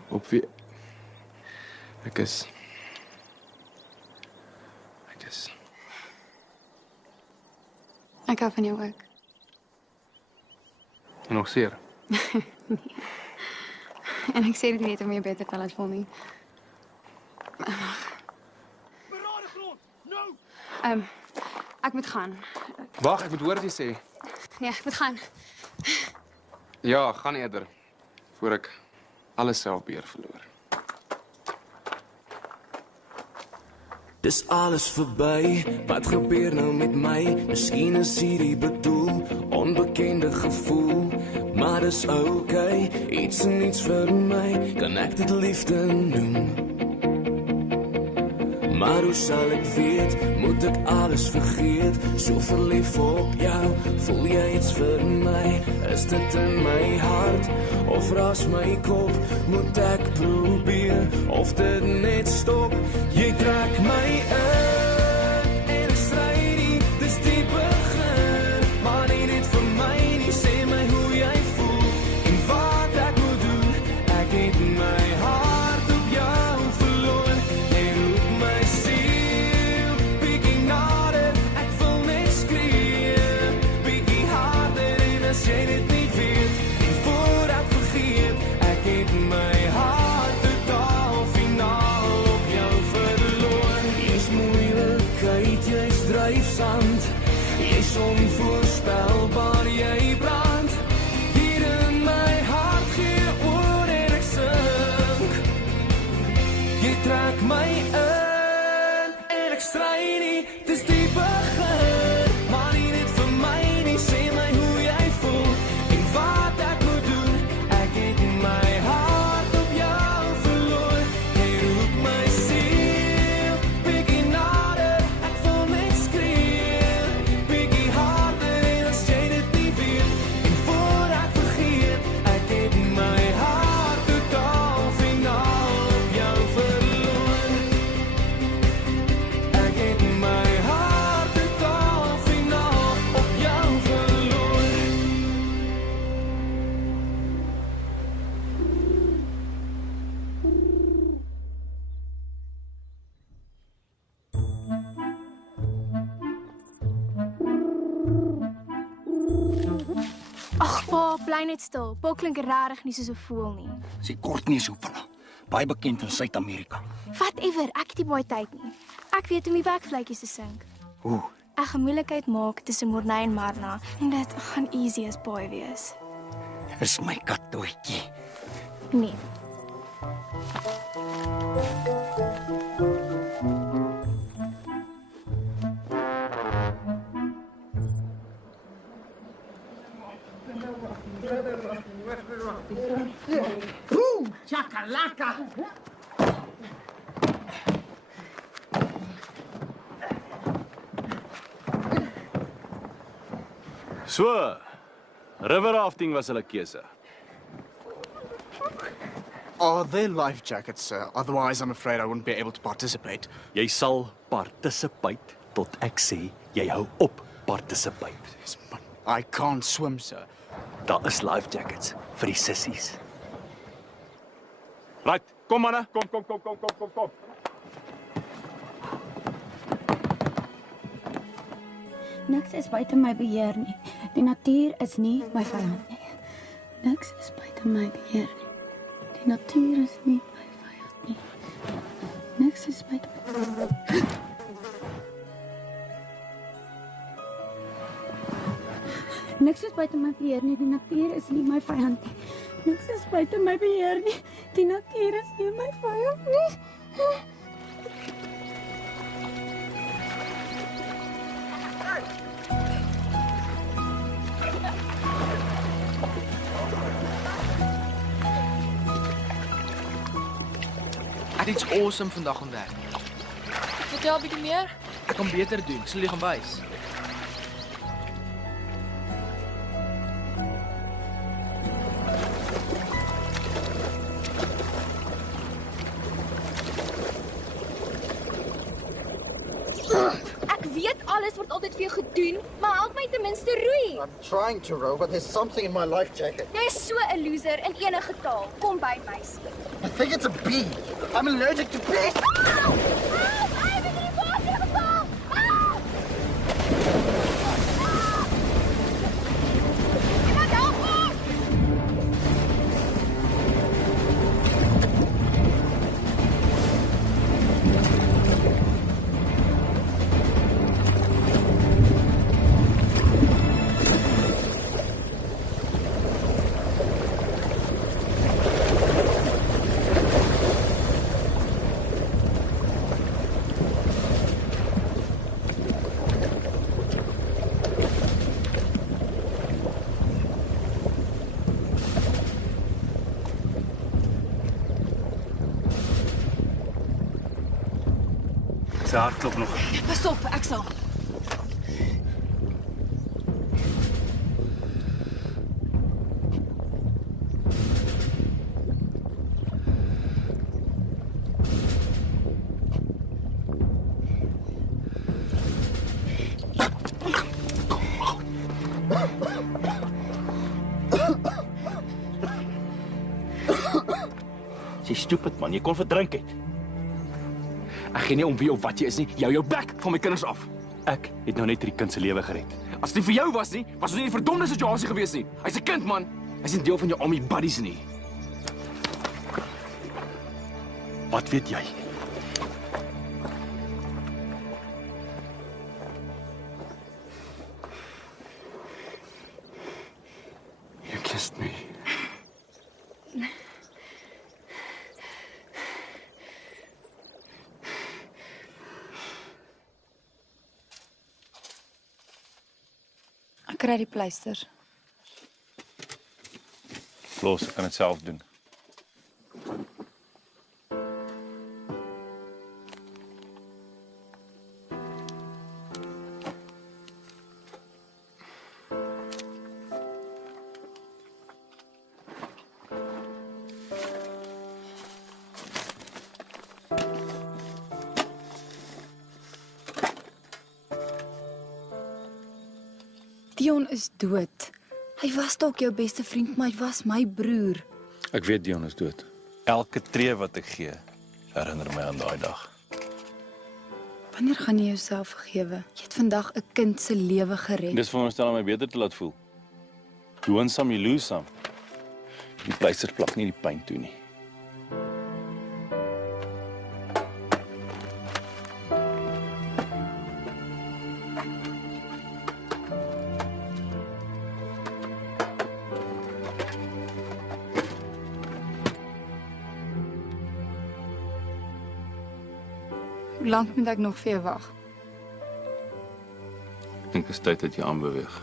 Op wie... Ek is... Ek hou van jou ook. En nog seer. Nee. En ek sê dit nie net om jou beter te laat voel nie. Berade grond! Nou! Ek moet gaan. Wag, ek moet hoor wat jy sê. Nee, ek moet gaan. Ja, gaan eerder voor ek alles selfbeheer verloor. Dis alles verby, wat gebeur nou met my? Miskien is hierdie bedoel, onbekende gevoel, maar dis okay, iets en niets vir my, kan ek dit liefde noem. Maar hoe sal ek weet, moet ek alles vergeet, so verlief op jou, voel jy iets vir my, is dit in my hart, of ras my kop, moet ek probeer, of dit net stop, jy trek my in, en ek stry nie, dis die begin, maar nie net vir my nie, sê my hoe jy voel, en wat ek moet doen, ek het my hart op jou verloor, jy roep my siel, bietjie nader, ek wil net skree, bietjie harder, en as jy dit nie weet, en voor ek vergeet, ek het my hart totaal finaal op jou verloor, jy's moeilikheid, jy's dryfsand, jy's onvoorspelbaar, jy brand, hier in my hart gee oor en ek sink, jy trek my in, en ek stry nie, dis die begin, maar nie net vir my nie, sê my hoe jy voel, en wat ek moet doen, ek het my hart op jou verloor, jy roep my siel, bietjie nader, ek wil net skree, bietjie harder, en as jy dit nie weet, en voor ek vergeet, ek het my hart totaal finaal op jou verloor, ek het my hart totaal finaal op jou verloor. Ag, pa, bly net stil. Pa klink regtig nie soos 'n voël nie. Sy kort nie so hulle. Baie bekend in Suid-Amerika. Whatever, ek het nie baie tyd nie. Ek weet om die werkvletjies te sink. Hoe? Ek gaan moeilikheid maak tussen Morney en Marna en dit gaan easy as baie wees. Is my kattootjie. Nee. Boom! Chakalaka! So, river rafting was hulle keuse. Are there life jackets, sir? Otherwise, I'm afraid I wouldn't be able to participate. Jy sal participate tot ek sê jy hou op participate. Yes, but I can't swim, sir. Daar is life jackets vir die sissies. Right, kom manne, kom. Niks is buite my beheer nie. Die natuur is nie my vyand nie. Niks is buite my beheer nie. Die natuur is nie my vyand nie. Niks is buite my... Niks is buite my beheer nie. Die natuur is nie my vyand nie. Niks is buite my beheer nie. Die natuur is nie my vyand nie. Ek het iets awesome vandag ontdek. Vertel 'n bietjie meer. Ek kan beter doen. Ek sal jou gaan wys. Ek weet alles word altyd vir jou gedoen, maar help my ten minste roei. I'm trying to row, but there's something in my life jacket. Jy is so 'n loser in enige taal. Kom by my. I think it's a bee. I'm allergic to bees. Sy hart klop nog. Pas op, ek sal. Jy's stupid man, jy kon verdrink het. Ek gee nie om wie of wat jy is nie. Jou bek van my kinders af. Ek het nou net hierdie kind se lewe gered. As dit vir jou was nie, was ons nie in 'n verdomde situasie gewees nie. Hy's 'n kind man. Hy's nie deel van jou army buddies nie. Wat weet jy? You kissed me. Ek kry die pleisters. Los, ek kan dit self doen. Dion is dood. Hy was dalk jou beste vriend, maar hy was my broer. Ek weet Dion is dood. Elke tree wat ek gee, herinner my aan daai dag. Wanneer gaan jy jouself vergewe? Jy het vandag 'n kind se lewe gered. Dis veronderstel om my beter te laat voel. You win some, you lose some. Die pleisters plak nie die pyn toe nie. Hoe lank moet ek nog vir jou wag? Ek dink dit is tyd dat jy aanbeweeg.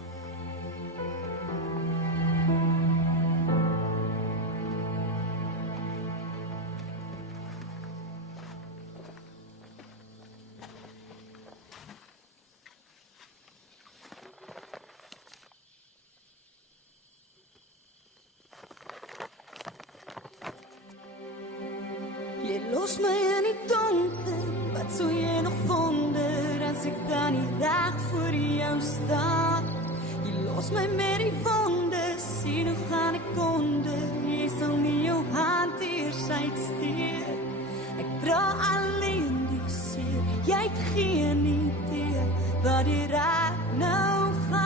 Jy los my in die donker, wat sou jy nog wonder as ek dan nie reg voor jou staan? Jy los my met die wonde, sien hoe gaan ek onder, jy sal nie jou hand eers uitsteek. Ek dra alleen die seer, jy het geen idee wat die raak nou gaan.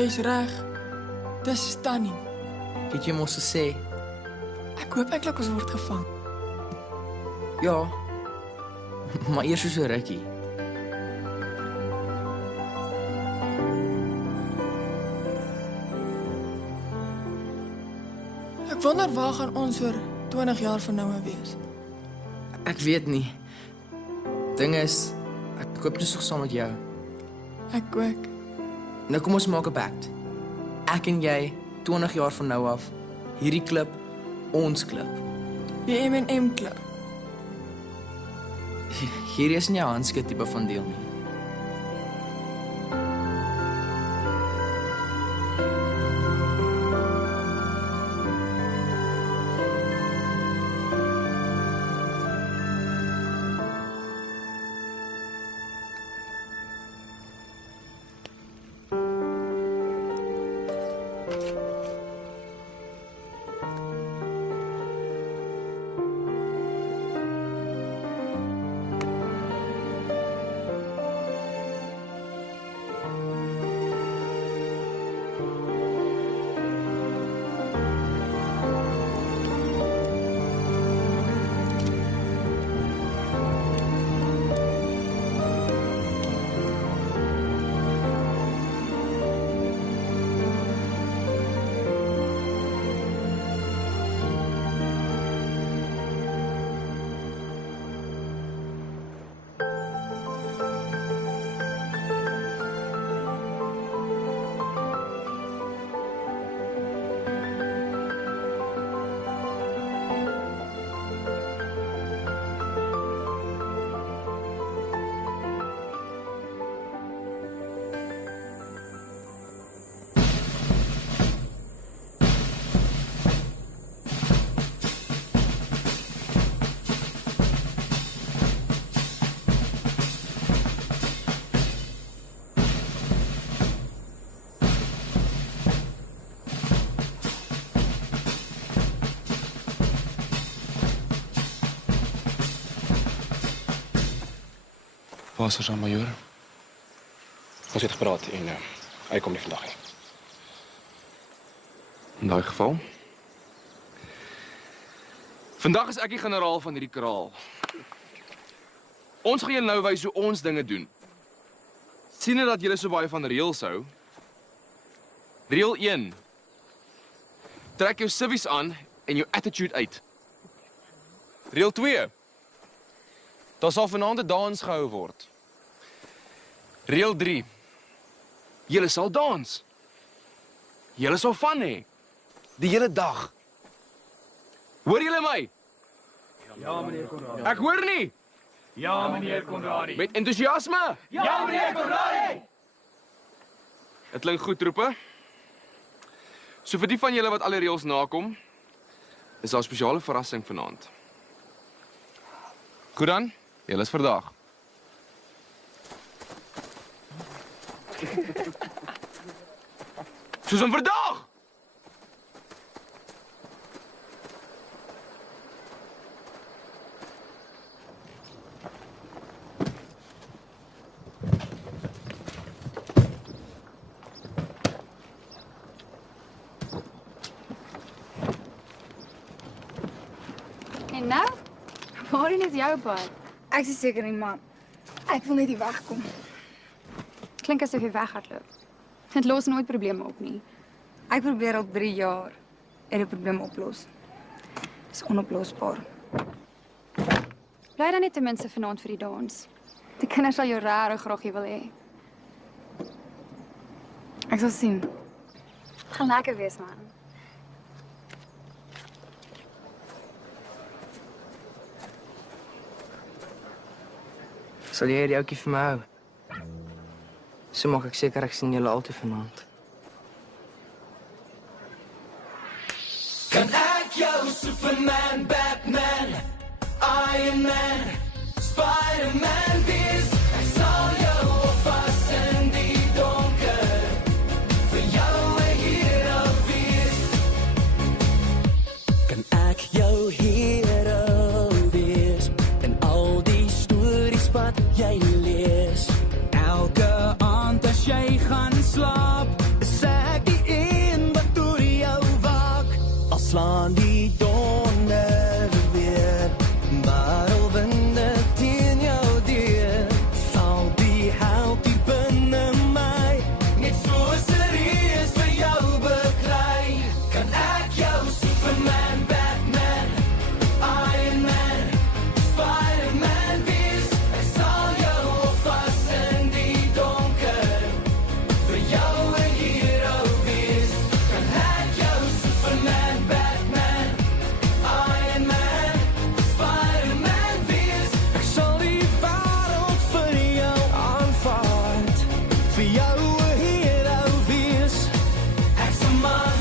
Jy's reg. Dis Tannie. Het jy mos gesê? Ek hoop eintlik ons word gevang. Ja. Maar eers so rukkie. Ek wonder waar gaan ons oor 20 jaar van nou af wees. Ek weet nie. Ding is, ek koop dus nog saam met jou. Ek ook. Nou kom ons maak 'n pact. Ek en jy 20 jaar van nou af. Hierdie klip, ons klip. Die M&M klip. Hierdie is nie 'n handske tipe van deel nie. Waar is sergeant majoor? Ons het gepraat en hy kom nie vandag nie. In daai geval. Vandag is ek die generaal van hierdie kraal. Ons gaan julle nou wys hoe ons dinge doen. Sien jy dat julle so baie van reëls hou? Reël 1. Trek jou civies aan en jou attitude uit. Reël 2. Daar sal vanaand 'n dans gehou word. Reël 3. Julle sal dans. Julle sal van hê. Die hele dag. Hoor julle my? Ja, meneer Konradi. Ek hoor nie. Ja, meneer Konradi. Met entoesiasme? Ja, meneer Konradi. Dit klink goed, roepe. So vir die van julle wat al die reëls nakom, is daar 'n spesiale verrassing vanaand. Goed dan, julle is vandag. Soos 'n vandag. En nou? Waarheen is jou pad? Ek is seker nie, maar ek wil net nie wegkom. Klink asof jy weghardloop. Dit los nooit probleme op nie. Ek probeer al 3 jaar en die probleem oplos. Dit is onoplosbaar. Bly dan net ten minste vanaand vir die dans. Die kinders sal jou regtig graag hier wil hê. Ek sal sien. Gaan lekker wees, man. Sal jy hierdie ouetjie vir my hou? So maak ek seker ek sien julle altyd vanaand. Kan ek jou Superman, Batman, Iron Man, Spider-Man wees? Ek sal jou oppas in die donker, vir jou 'n hero wees. Kan ek jou hero wees in al die stories wat jy lees? Elke aand as jy gaan slaap, is ek die een wat oor jou waak. Al slaan die donder weer, maar al winde teen jou deur, sal die hout die binne my net soos 'n reus vir jou bekry. Kan ek jou Superman, Batman, Iron Man, Spider-Man wees? Ek sal jou oppas in die donker, vir jou 'n hero wees. Kan ek jou Superman, Batman, Iron Man, Spider-Man wees? Ek sal die wêreld vir jou aanvaard, vir jou 'n hero wees. Ek's 'n man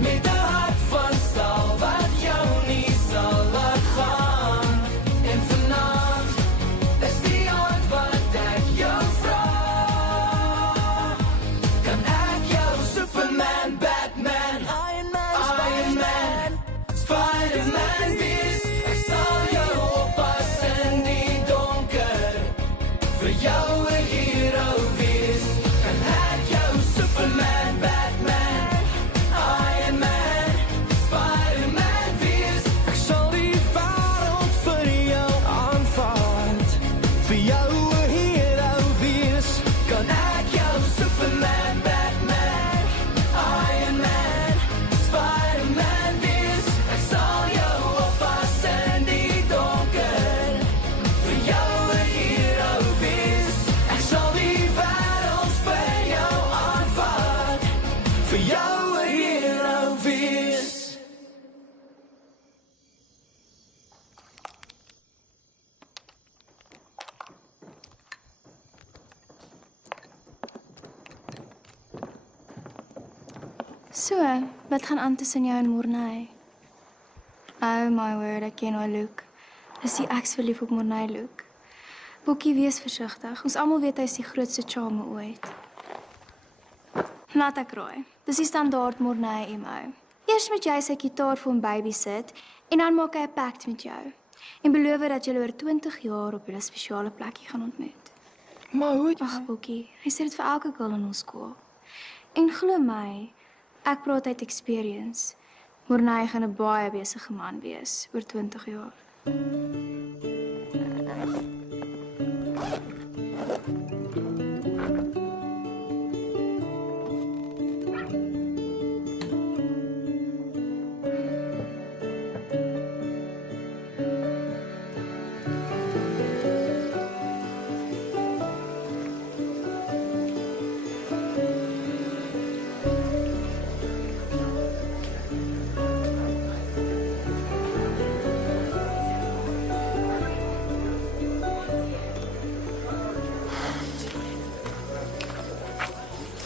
met 'n hart van staal wat jou nie sal laat gaan. En vanaand is die aand wat ek jou vra. Kan ek jou Superman, Batman, Iron Man, Spider-Man wees? Ek sal jou oppas in die donker, vir jou 'n hero wees. Kan ek jou Superman, Batman, Iron Man, Spider-Man wees? Ek sal die wêreld vir jou aanvaard, vir jou 'n hero wees. Kan ek jou Superman, Batman, Iron Man, Spider-Man wees? Ek sal jou oppas in die donker, vir jou 'n hero wees. Ek sal die wêreld vir jou aanvaard, vir jou 'n hero wees. So, wat gaan aan tussen jou en Morney? Oh my word, ek ken haar look. Is die ek so lief op Morney look? Boekie, wees versigtig. Ons almal weet hy is die grootste charme ooit. Laat ek raai. Dis die standaard Morney MO. Eers moet jy sy gitaar vir hom babysit en dan maak hy 'n pact met jou. En beloof dat julle oor 20 jaar op julle spesiale plekkie gaan ontmoet. Maar hoe? Ag, Bokkie, hy sê dit vir elke girl in ons skool. En glo my, ek praat uit experience. Morney gaan 'n baie besige man wees oor 20 jaar.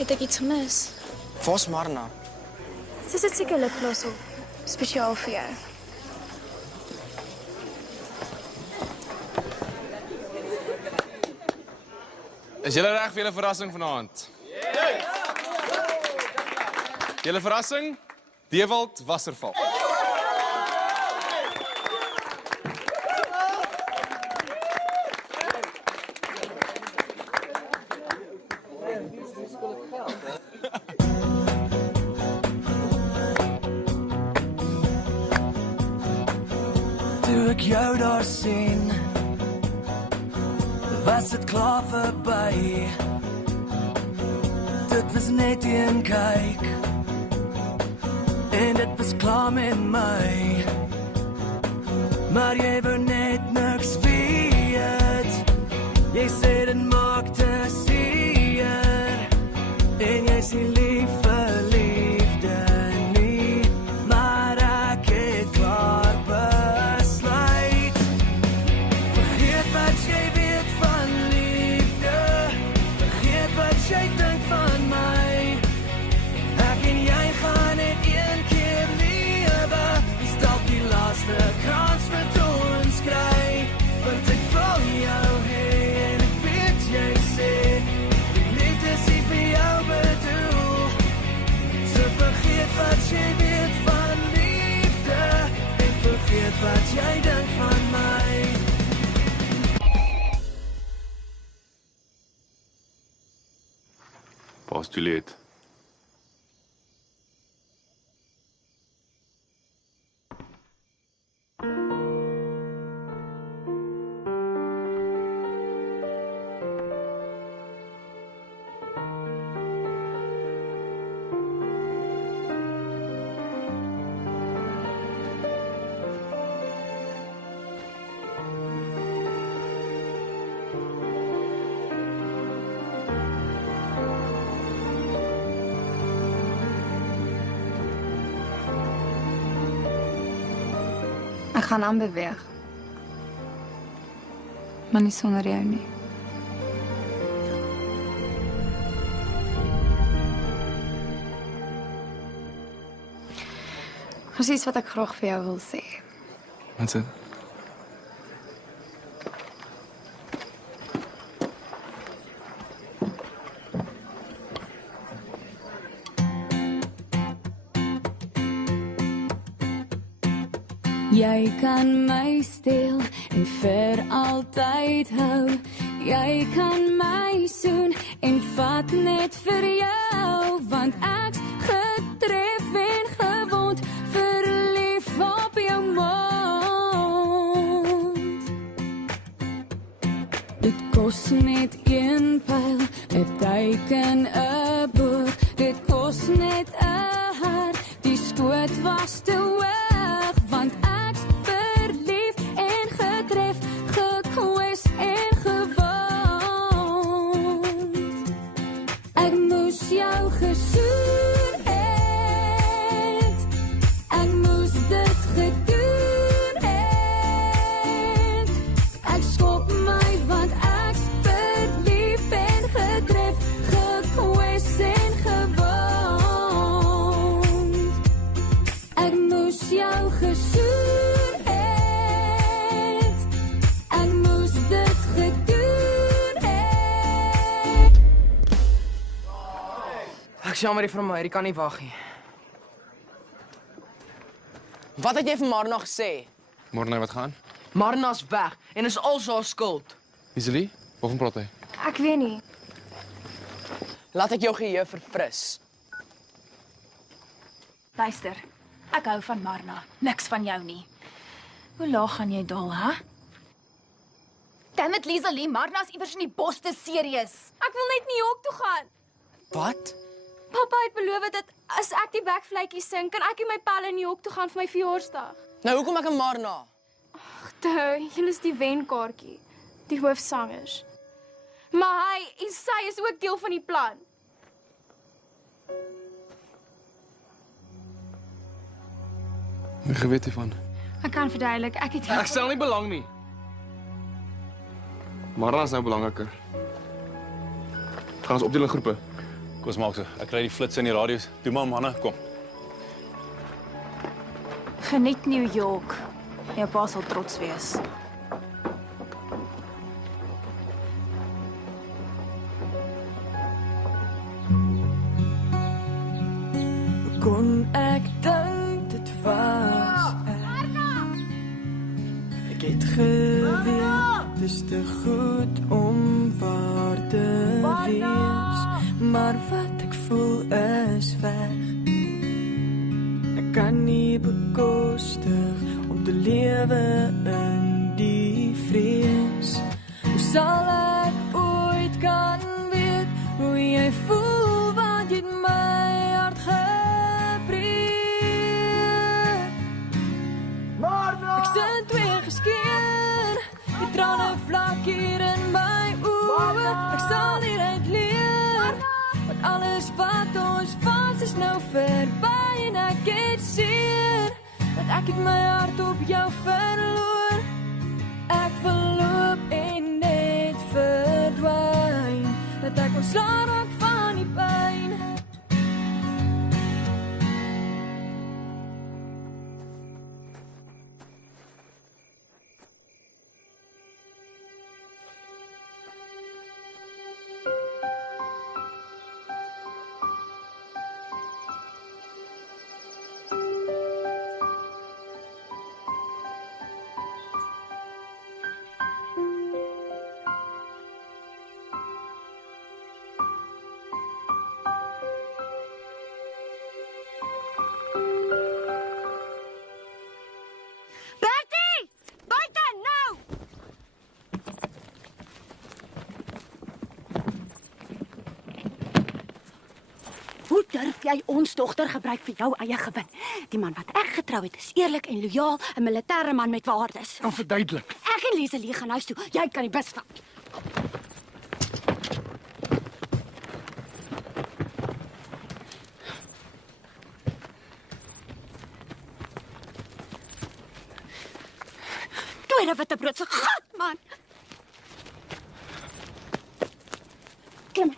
Het ek iets gemis? Waar's Marna? Sy sit seker lipgloss op, spesiaal vir jou. Is julle reg vir julle verrassing vanaand? Julle verrassing? Dewald Wasserval. Toe ek jou daar sien, was dit klaar verby. Dit was net een kyk, en dit was klaar met my. Maar jy wou net niks weet. Jy sê dit maak te seer, en jy sê lief verliefde nie. Maar ek het klaar besluit. Vergeet wat jy weet van liefde, vergeet wat jy dink van my. Ek en jy gaan net een keer lewe, dis dalk die laaste kans wat ons kry. Want ek wil jou hê en ek weet jy sê, die liefde is nie vir jou bedoel. So vergeet wat jy weet van liefde, en vergeet wat jy dink van my. Pa's Juliet. Ek gaan aanbeweeg. Maar nie sonder jou nie. Dis iets wat ek graag vir jou wil sê. Wat is dit? Jy kan my steel en vir altyd hou. Jy kan my soen en vat net vir jou, want ek's getref en gewond, verlief op jou mond. Dit kos net een pyl, 'n teiken, 'n boog. Dit kos net 'n hart, die skoot was te hoog, want ek's verlief en getref, gekwes en gewond. Ek moes jou gesoen het, ek moes dit gedoen het. Ek skop my want ek's verlief en getref, gekwes en gewond. Ek moes jou gesoen het, ek moes dit gedoen het. Ek sê jammer vir my, hierdie kan nie wag nie. Wat het jy vir Marna gesê? Morney, wat gaan? Marna's weg en is al haar skuld. Iselie, waarvan praat hy? Ek weet nie. Laat ek jou geheue verfris. Luister, ek hou van Marna. Niks van jou nie. Hoe laag gaan jy daal, hè? Dammit, Liesel, Marna's iewers in die bos te serieus. Ek wil net New York toe gaan. Wat? Pappa het beloof dat as ek die backfluitjies sing, kan ek en my pelle in New York toe gaan vir my verjaarsdag. Nou hoekom ek en Marna? Toe, julle is die wenkaartjie, die hoofsangers. Maar hy en sy is ook deel van die plan. Ek geweet hiervan. Ek kan verduidelik, ek het Ek stel nie belang nie. Marna is nou belangriker. Gaan ons opdeel in groepe. Kom ons maak so. Ek kry die flits in die radio's. Doe maar manne, kom. Geniet New York. Jou pa sal trots wees. Kon ek dink dit was ek het geweet dis te goed om waar te wees, maar wat ek voel is weg. Ek kan nie bekostig om te lewe in die vrees. Hoe sal ek ooit kan weet hoe jy voel, want jy het my hart ek sien twee geskeen, die trane vlak hier in my oë. Ek sal hieruit leer, want alles wat ons was is nou verby. En ek het seer, dat ek het my hart op jou verloor. Ek verloop en net verdwijn, dat ek ontslaan raak van die pijn. Hoe durf jy ons dogter gebruik vir jou eie gewin? Die man wat ek getrou het, is eerlik en lojaal, 'n militêre man met waardes. Dan verduidelik. Ek en Liesel gaan huis toe. Jy kan die bus vat. Tweede witbrood se gat, man. Klim.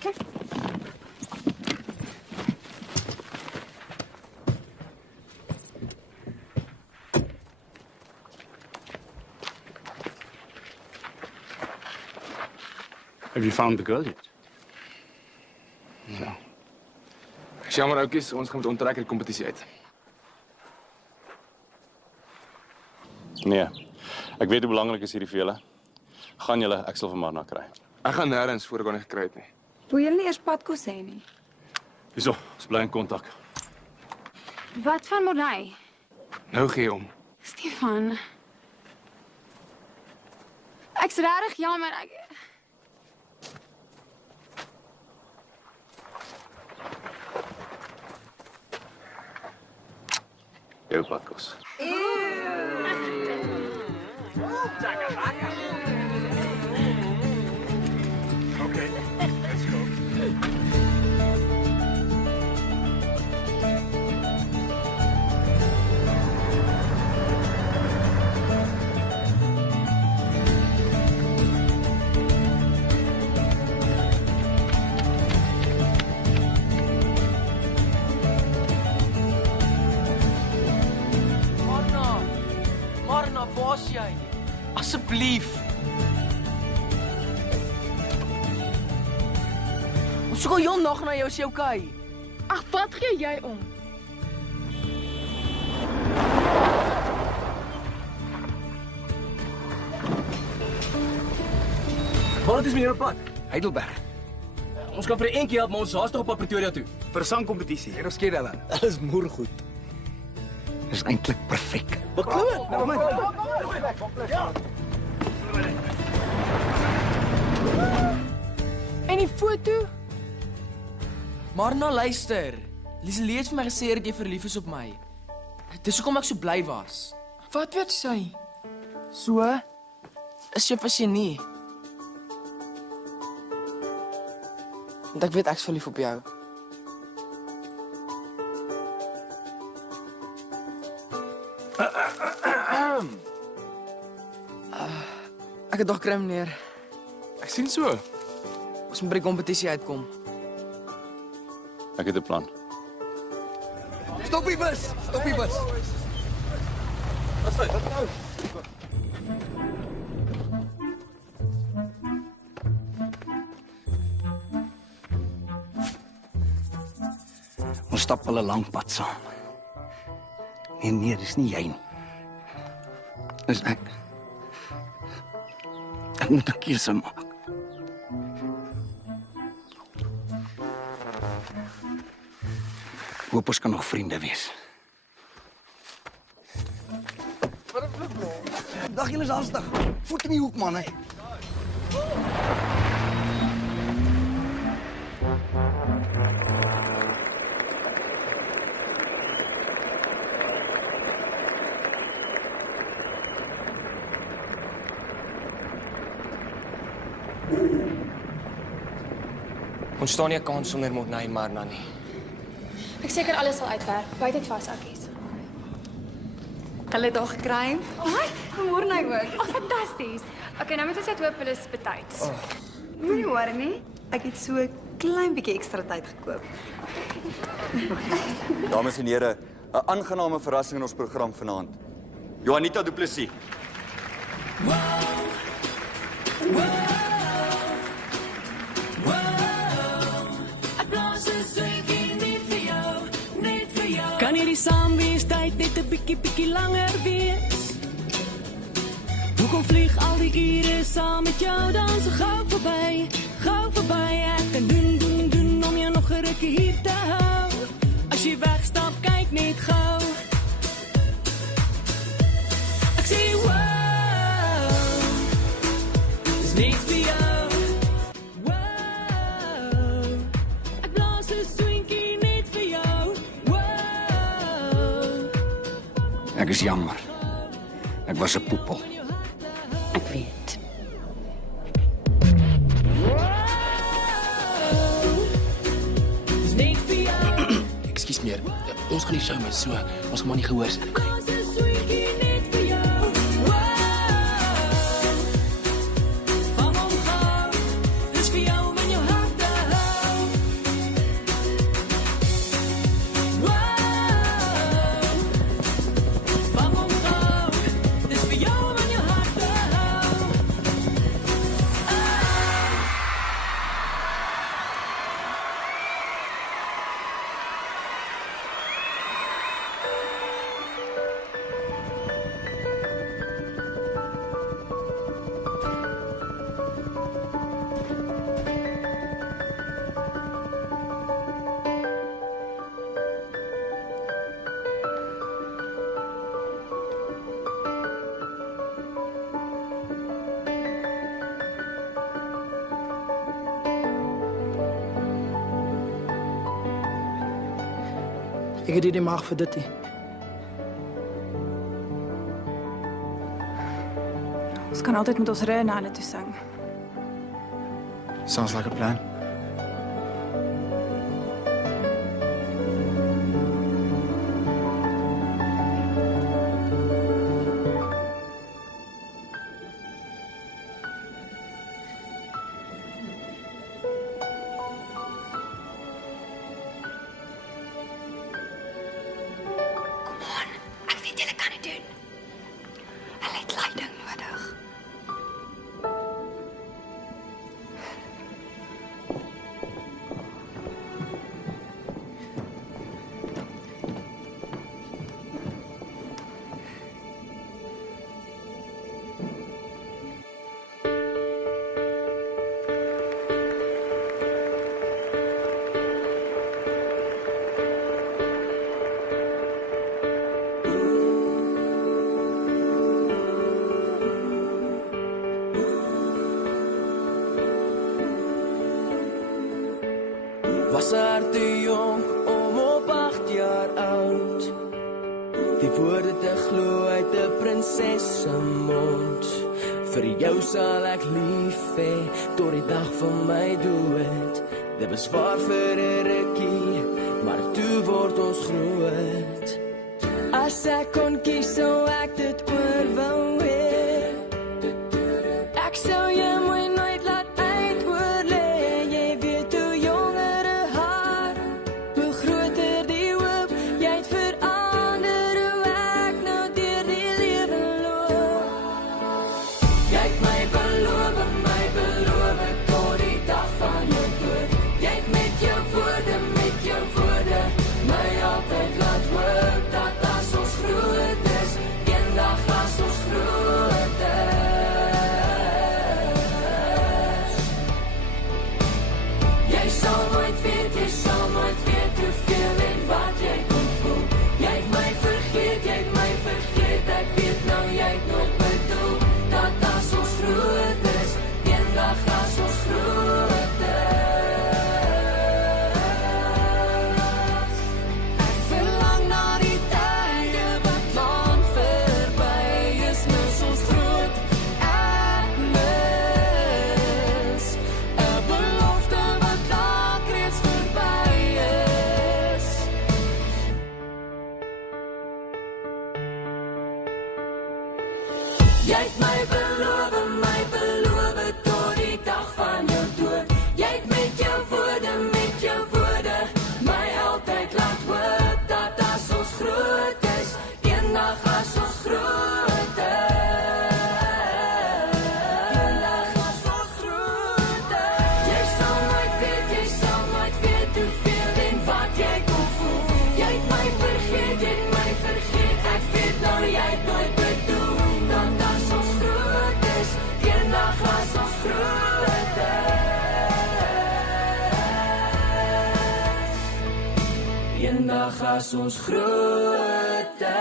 Klim. Have you found the girl yet? Ja. Ek is jammer oukies, ons gaan met onttrek uit die kompetisie uit. Nee. Ek weet hoe belangrik is hierdie vir julle. Gaan julle, ek sal vir Marna kry. Ek gaan nêrens voor ek haar nie gekry het nie. Wil julle nie eers padkos hê nie? Hierso, ons bly in kontak. Wat van Morney? Nou gee hom. Stefan. Ek's regtig jammer. Jou padkos. Okay, let's go. Marna, waar is jy? Asseblief. Ons soek al heel nag na jou, is jy okay? Ag, wat gee jy om? Waar is meneer op pad? Heidelberg. Ons kan vir 'n eentjie help, maar ons haas nog op Pretoria toe. Vir 'n sangkompetisie. En ons skiet hulle. Hulle is moergoed. Dis eintlik perfek. Beklou. Nou man. En die foto? Maar nou luister. Liselie het vir my gesê dat jy verlief is op my. Dis hoekom ek so bly was. Wat weet sy? So? Is jy as jy nie? Want ek weet ek's verlief op jou. Ek het nog kry, meneer. Ek sien so. Ons moet by die kompetisie uitkom. Ek het 'n plan. Stop die bus. Stop die bus. Wat nou? Ons stap al 'n lang pad saam. Nee, dis nie jy nie. Dis ek. Ek moet 'n keuse maak. Hoop ons kan nog vriende wees. Dag julle is haastig. Voet in die hoek man, hè. Ons staan nie 'n kans sonder Morna en Marna nie. Ek seker alles sal uitwerk. Buite het vasakkies. Hulle het daar gekry. Wat? Môre nou ook. Ag, fantasties. Okay, nou moet ons net hoop hulle is betyds. Moenie hoor nie. Ek het so 'n klein bietjie ekstra tyd gekoop. Dames en here, 'n aangename verrassing in ons program vanaand. Juanita Du Plessis. Kan hierdie saamweestyd net 'n bietjie langer wees? Hoekom vlieg al die ure saam met jou dan so gou verby? Gou verby, ek kan doen om jou nog 'n rukkie hier te hou. As jy wegstap, kyk net gou. Ek sê wow, dis net vir jou. Wow, ek blaas 'n swinkie net vir jou. Ek is jammer. Ek was 'n poepel. Ek weet. Ekskuus meneer. Ons gaan die show mis, so ons gaan maar nie gehoor sit. Ek het nie die mag vir dit nie. Ons kan altyd met ons ry na hulle toe sing. Sounds like a plan. Ek weet julle kan dit doen. Hulle het leiding nodig. was haar te jong om op 8 jaar oud die woorde te glo uit 'n prinses se mond. Vir jou sal ek lief hê tot die dag van my dood. Dit was waar vir 'n rukkie, maar toe word ons groot. As ek kon kies, sou ek dit oor wou hê. Ek sou jou mooi nooit laat uitoor lê. Jy weet hoe jonger haar, hoe groter die hoop. Jy het verander hoe ek nou deur die lewe loop. Jy het my beloof tot die dag van jou dood. Jy het met jou woorde my altyd laat hoop dat as ons groot is, eendag as ons groot is. Jy sal nooit weet hoeveel en wat jy kon voel. Jy het my vergeet, ek weet nou jy het nooit bedoel dat as ons groot is, eendag as ons groot is. Ek verlang na die tye wat lang verby is, nou is ons groot. Ek mis 'n belofte wat lank reeds verby is. Jy het my beloof tot die dag van jou dood. Jy het met jou woorde my altyd laat hoop dat as ons groot is, eendag as ons groot is. Eendag as ons groot is. Jy sal nooit weet hoeveel en wat jy kon voel. Jy het my vergeet, ek weet nou jy het nooit bedoel dat as ons groot is, eendag as ons groot is. Eendag as ons groot is.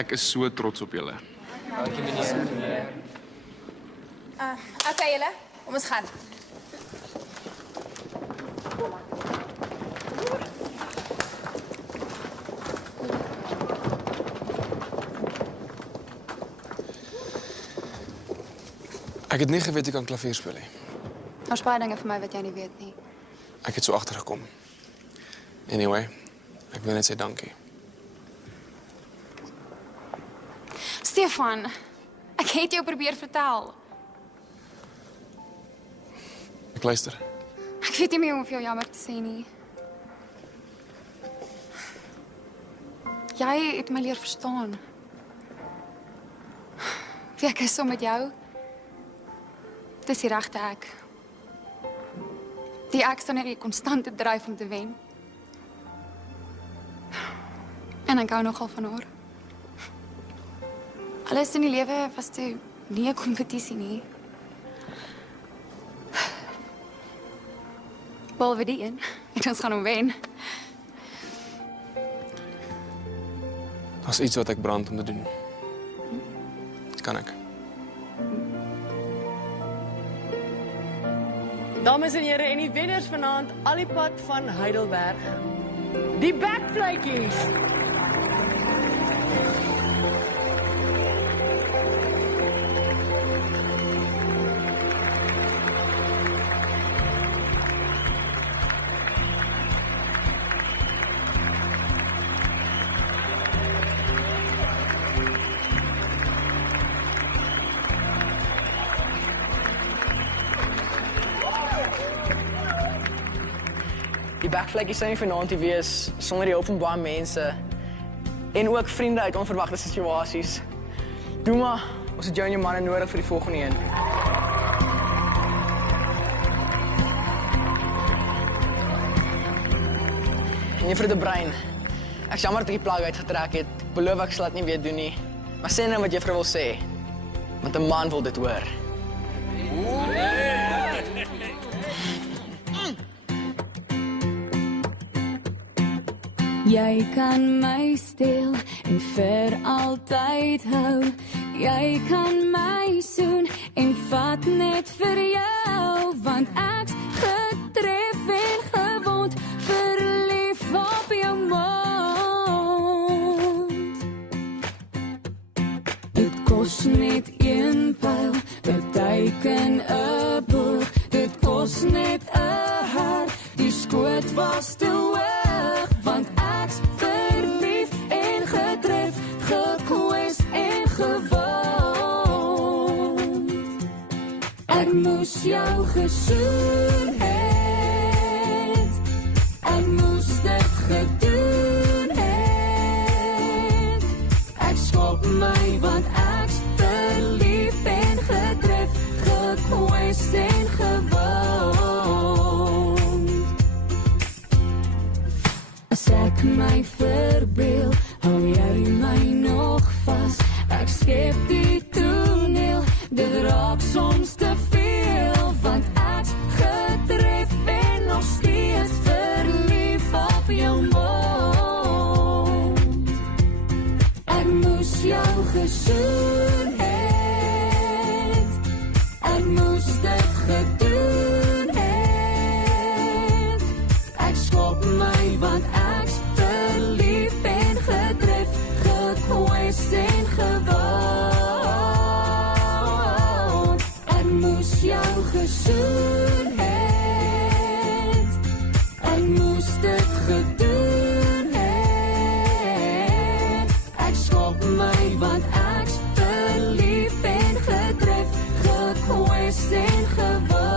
Ek is so trots op julle. Dankie meneer. Okay julle, kom ons gaan. Ek het nie geweet jy kan klavier speel nie. Daar's baie dinge vir my wat jy nie weet nie. Ek het so agtergekom. Anyway, ek wil net sê dankie. Stefan, ek het jou probeer vertel. Ek luister. Ek weet nie meer hoe om vir jou jammer te sê nie. Jy het my leer verstaan. Wie ek is saam met jou. Dis die regte ek. Die ek staan in 'n konstante dryf om te wen. En ek hou nogal van haar. Alles in die lewe was toe nie 'n kompetisie nie. Behalwe die een. Ek ons gaan hom wen. Daar's iets wat ek brand om te doen. Dit kan ek. Dames en here, en die wenners vanaand al die pad van Heidelberg. Die Backflykies. Die Backflykies sou nie vanaand hier wees sonder die hulp van baie mense en ook vriende uit onverwagte situasies. Doe maar, ons het jou en jou manne nodig vir die volgende een. Meneer de Bruin, ek is jammer dat ek die plaag uitgetrek het. Ek beloof ek sal dit nie weer doen nie. Maar sê nou wat juffrou wil sê, want 'n man wil dit hoor. Jy kan my steel en vir altyd hou. Jy kan my soen en vat net vir jou, want ek's getref en gewond, verlief op jou mond. Dit kos net een pyl, beteken 'n boog. Dit kos net 'n hart, die skoot was te hoog, want ek's verlief en getref, gekwes en gewond. Ek moes jou gesoen het, ek moes dit gedoen het. Ek skop my, want ek's verlief en getref, gekwes en gewond. As ek my verbeel, hou jy my nog vas. Ek skep die toneel, dit raak soms te veel, want ek's getref en nog steeds verlief op jou mond. Ek moes jou gesoen het, ek moes dit gedoen het. Ek skop my, want ek's verlief en getref, gekwes en gewond. Ek moes jou gesoen het, ek moes dit gedoen het. Ek skop my, want ek's verlief en getref, gekwes en gewond.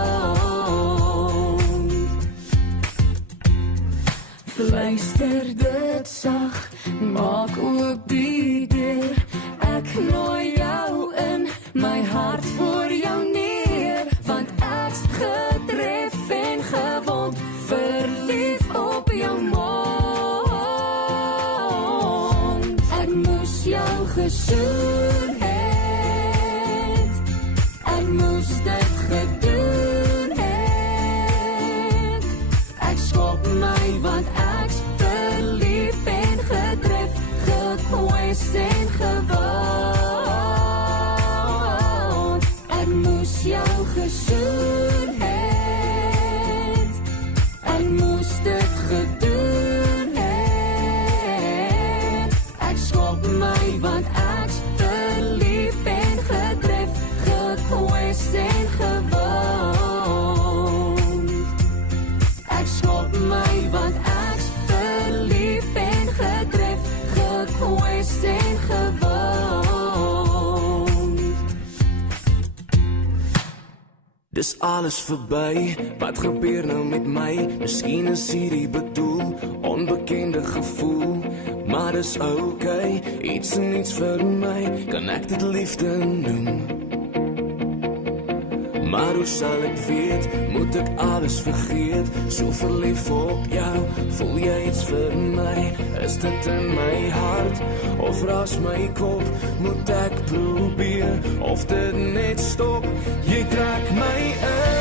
Fluister dit sag, maak ook die deur. Ek nooi jou in, my hart voor jou neer, want ek's getref en gewond, verlief op jou mond. Ek moes jou gesoen het, ek moes dit gedoen het. Ek skop my, want ek's verlief en getref, gekwes en gewond. Ek moes jou gesoen het, ek moes dit gedoen het. Ek skop my, want ek's verlief en getref, gekwes en gewond. Ek skop my, want ek's verlief en getref, gekwes en gewond. Dis alles verby, wat gebeur nou met my? Miskien is hierdie bedoel, onbekende gevoel, maar dis okay, iets en niets vir my, kan ek dit liefde noem? Maar hoe sal ek weet, moet ek alles vergeet, so verlief op jou, voel jy iets vir my, is dit in my hart, of ras my kop, moet ek probeer, of dit net stop, jy trek my in.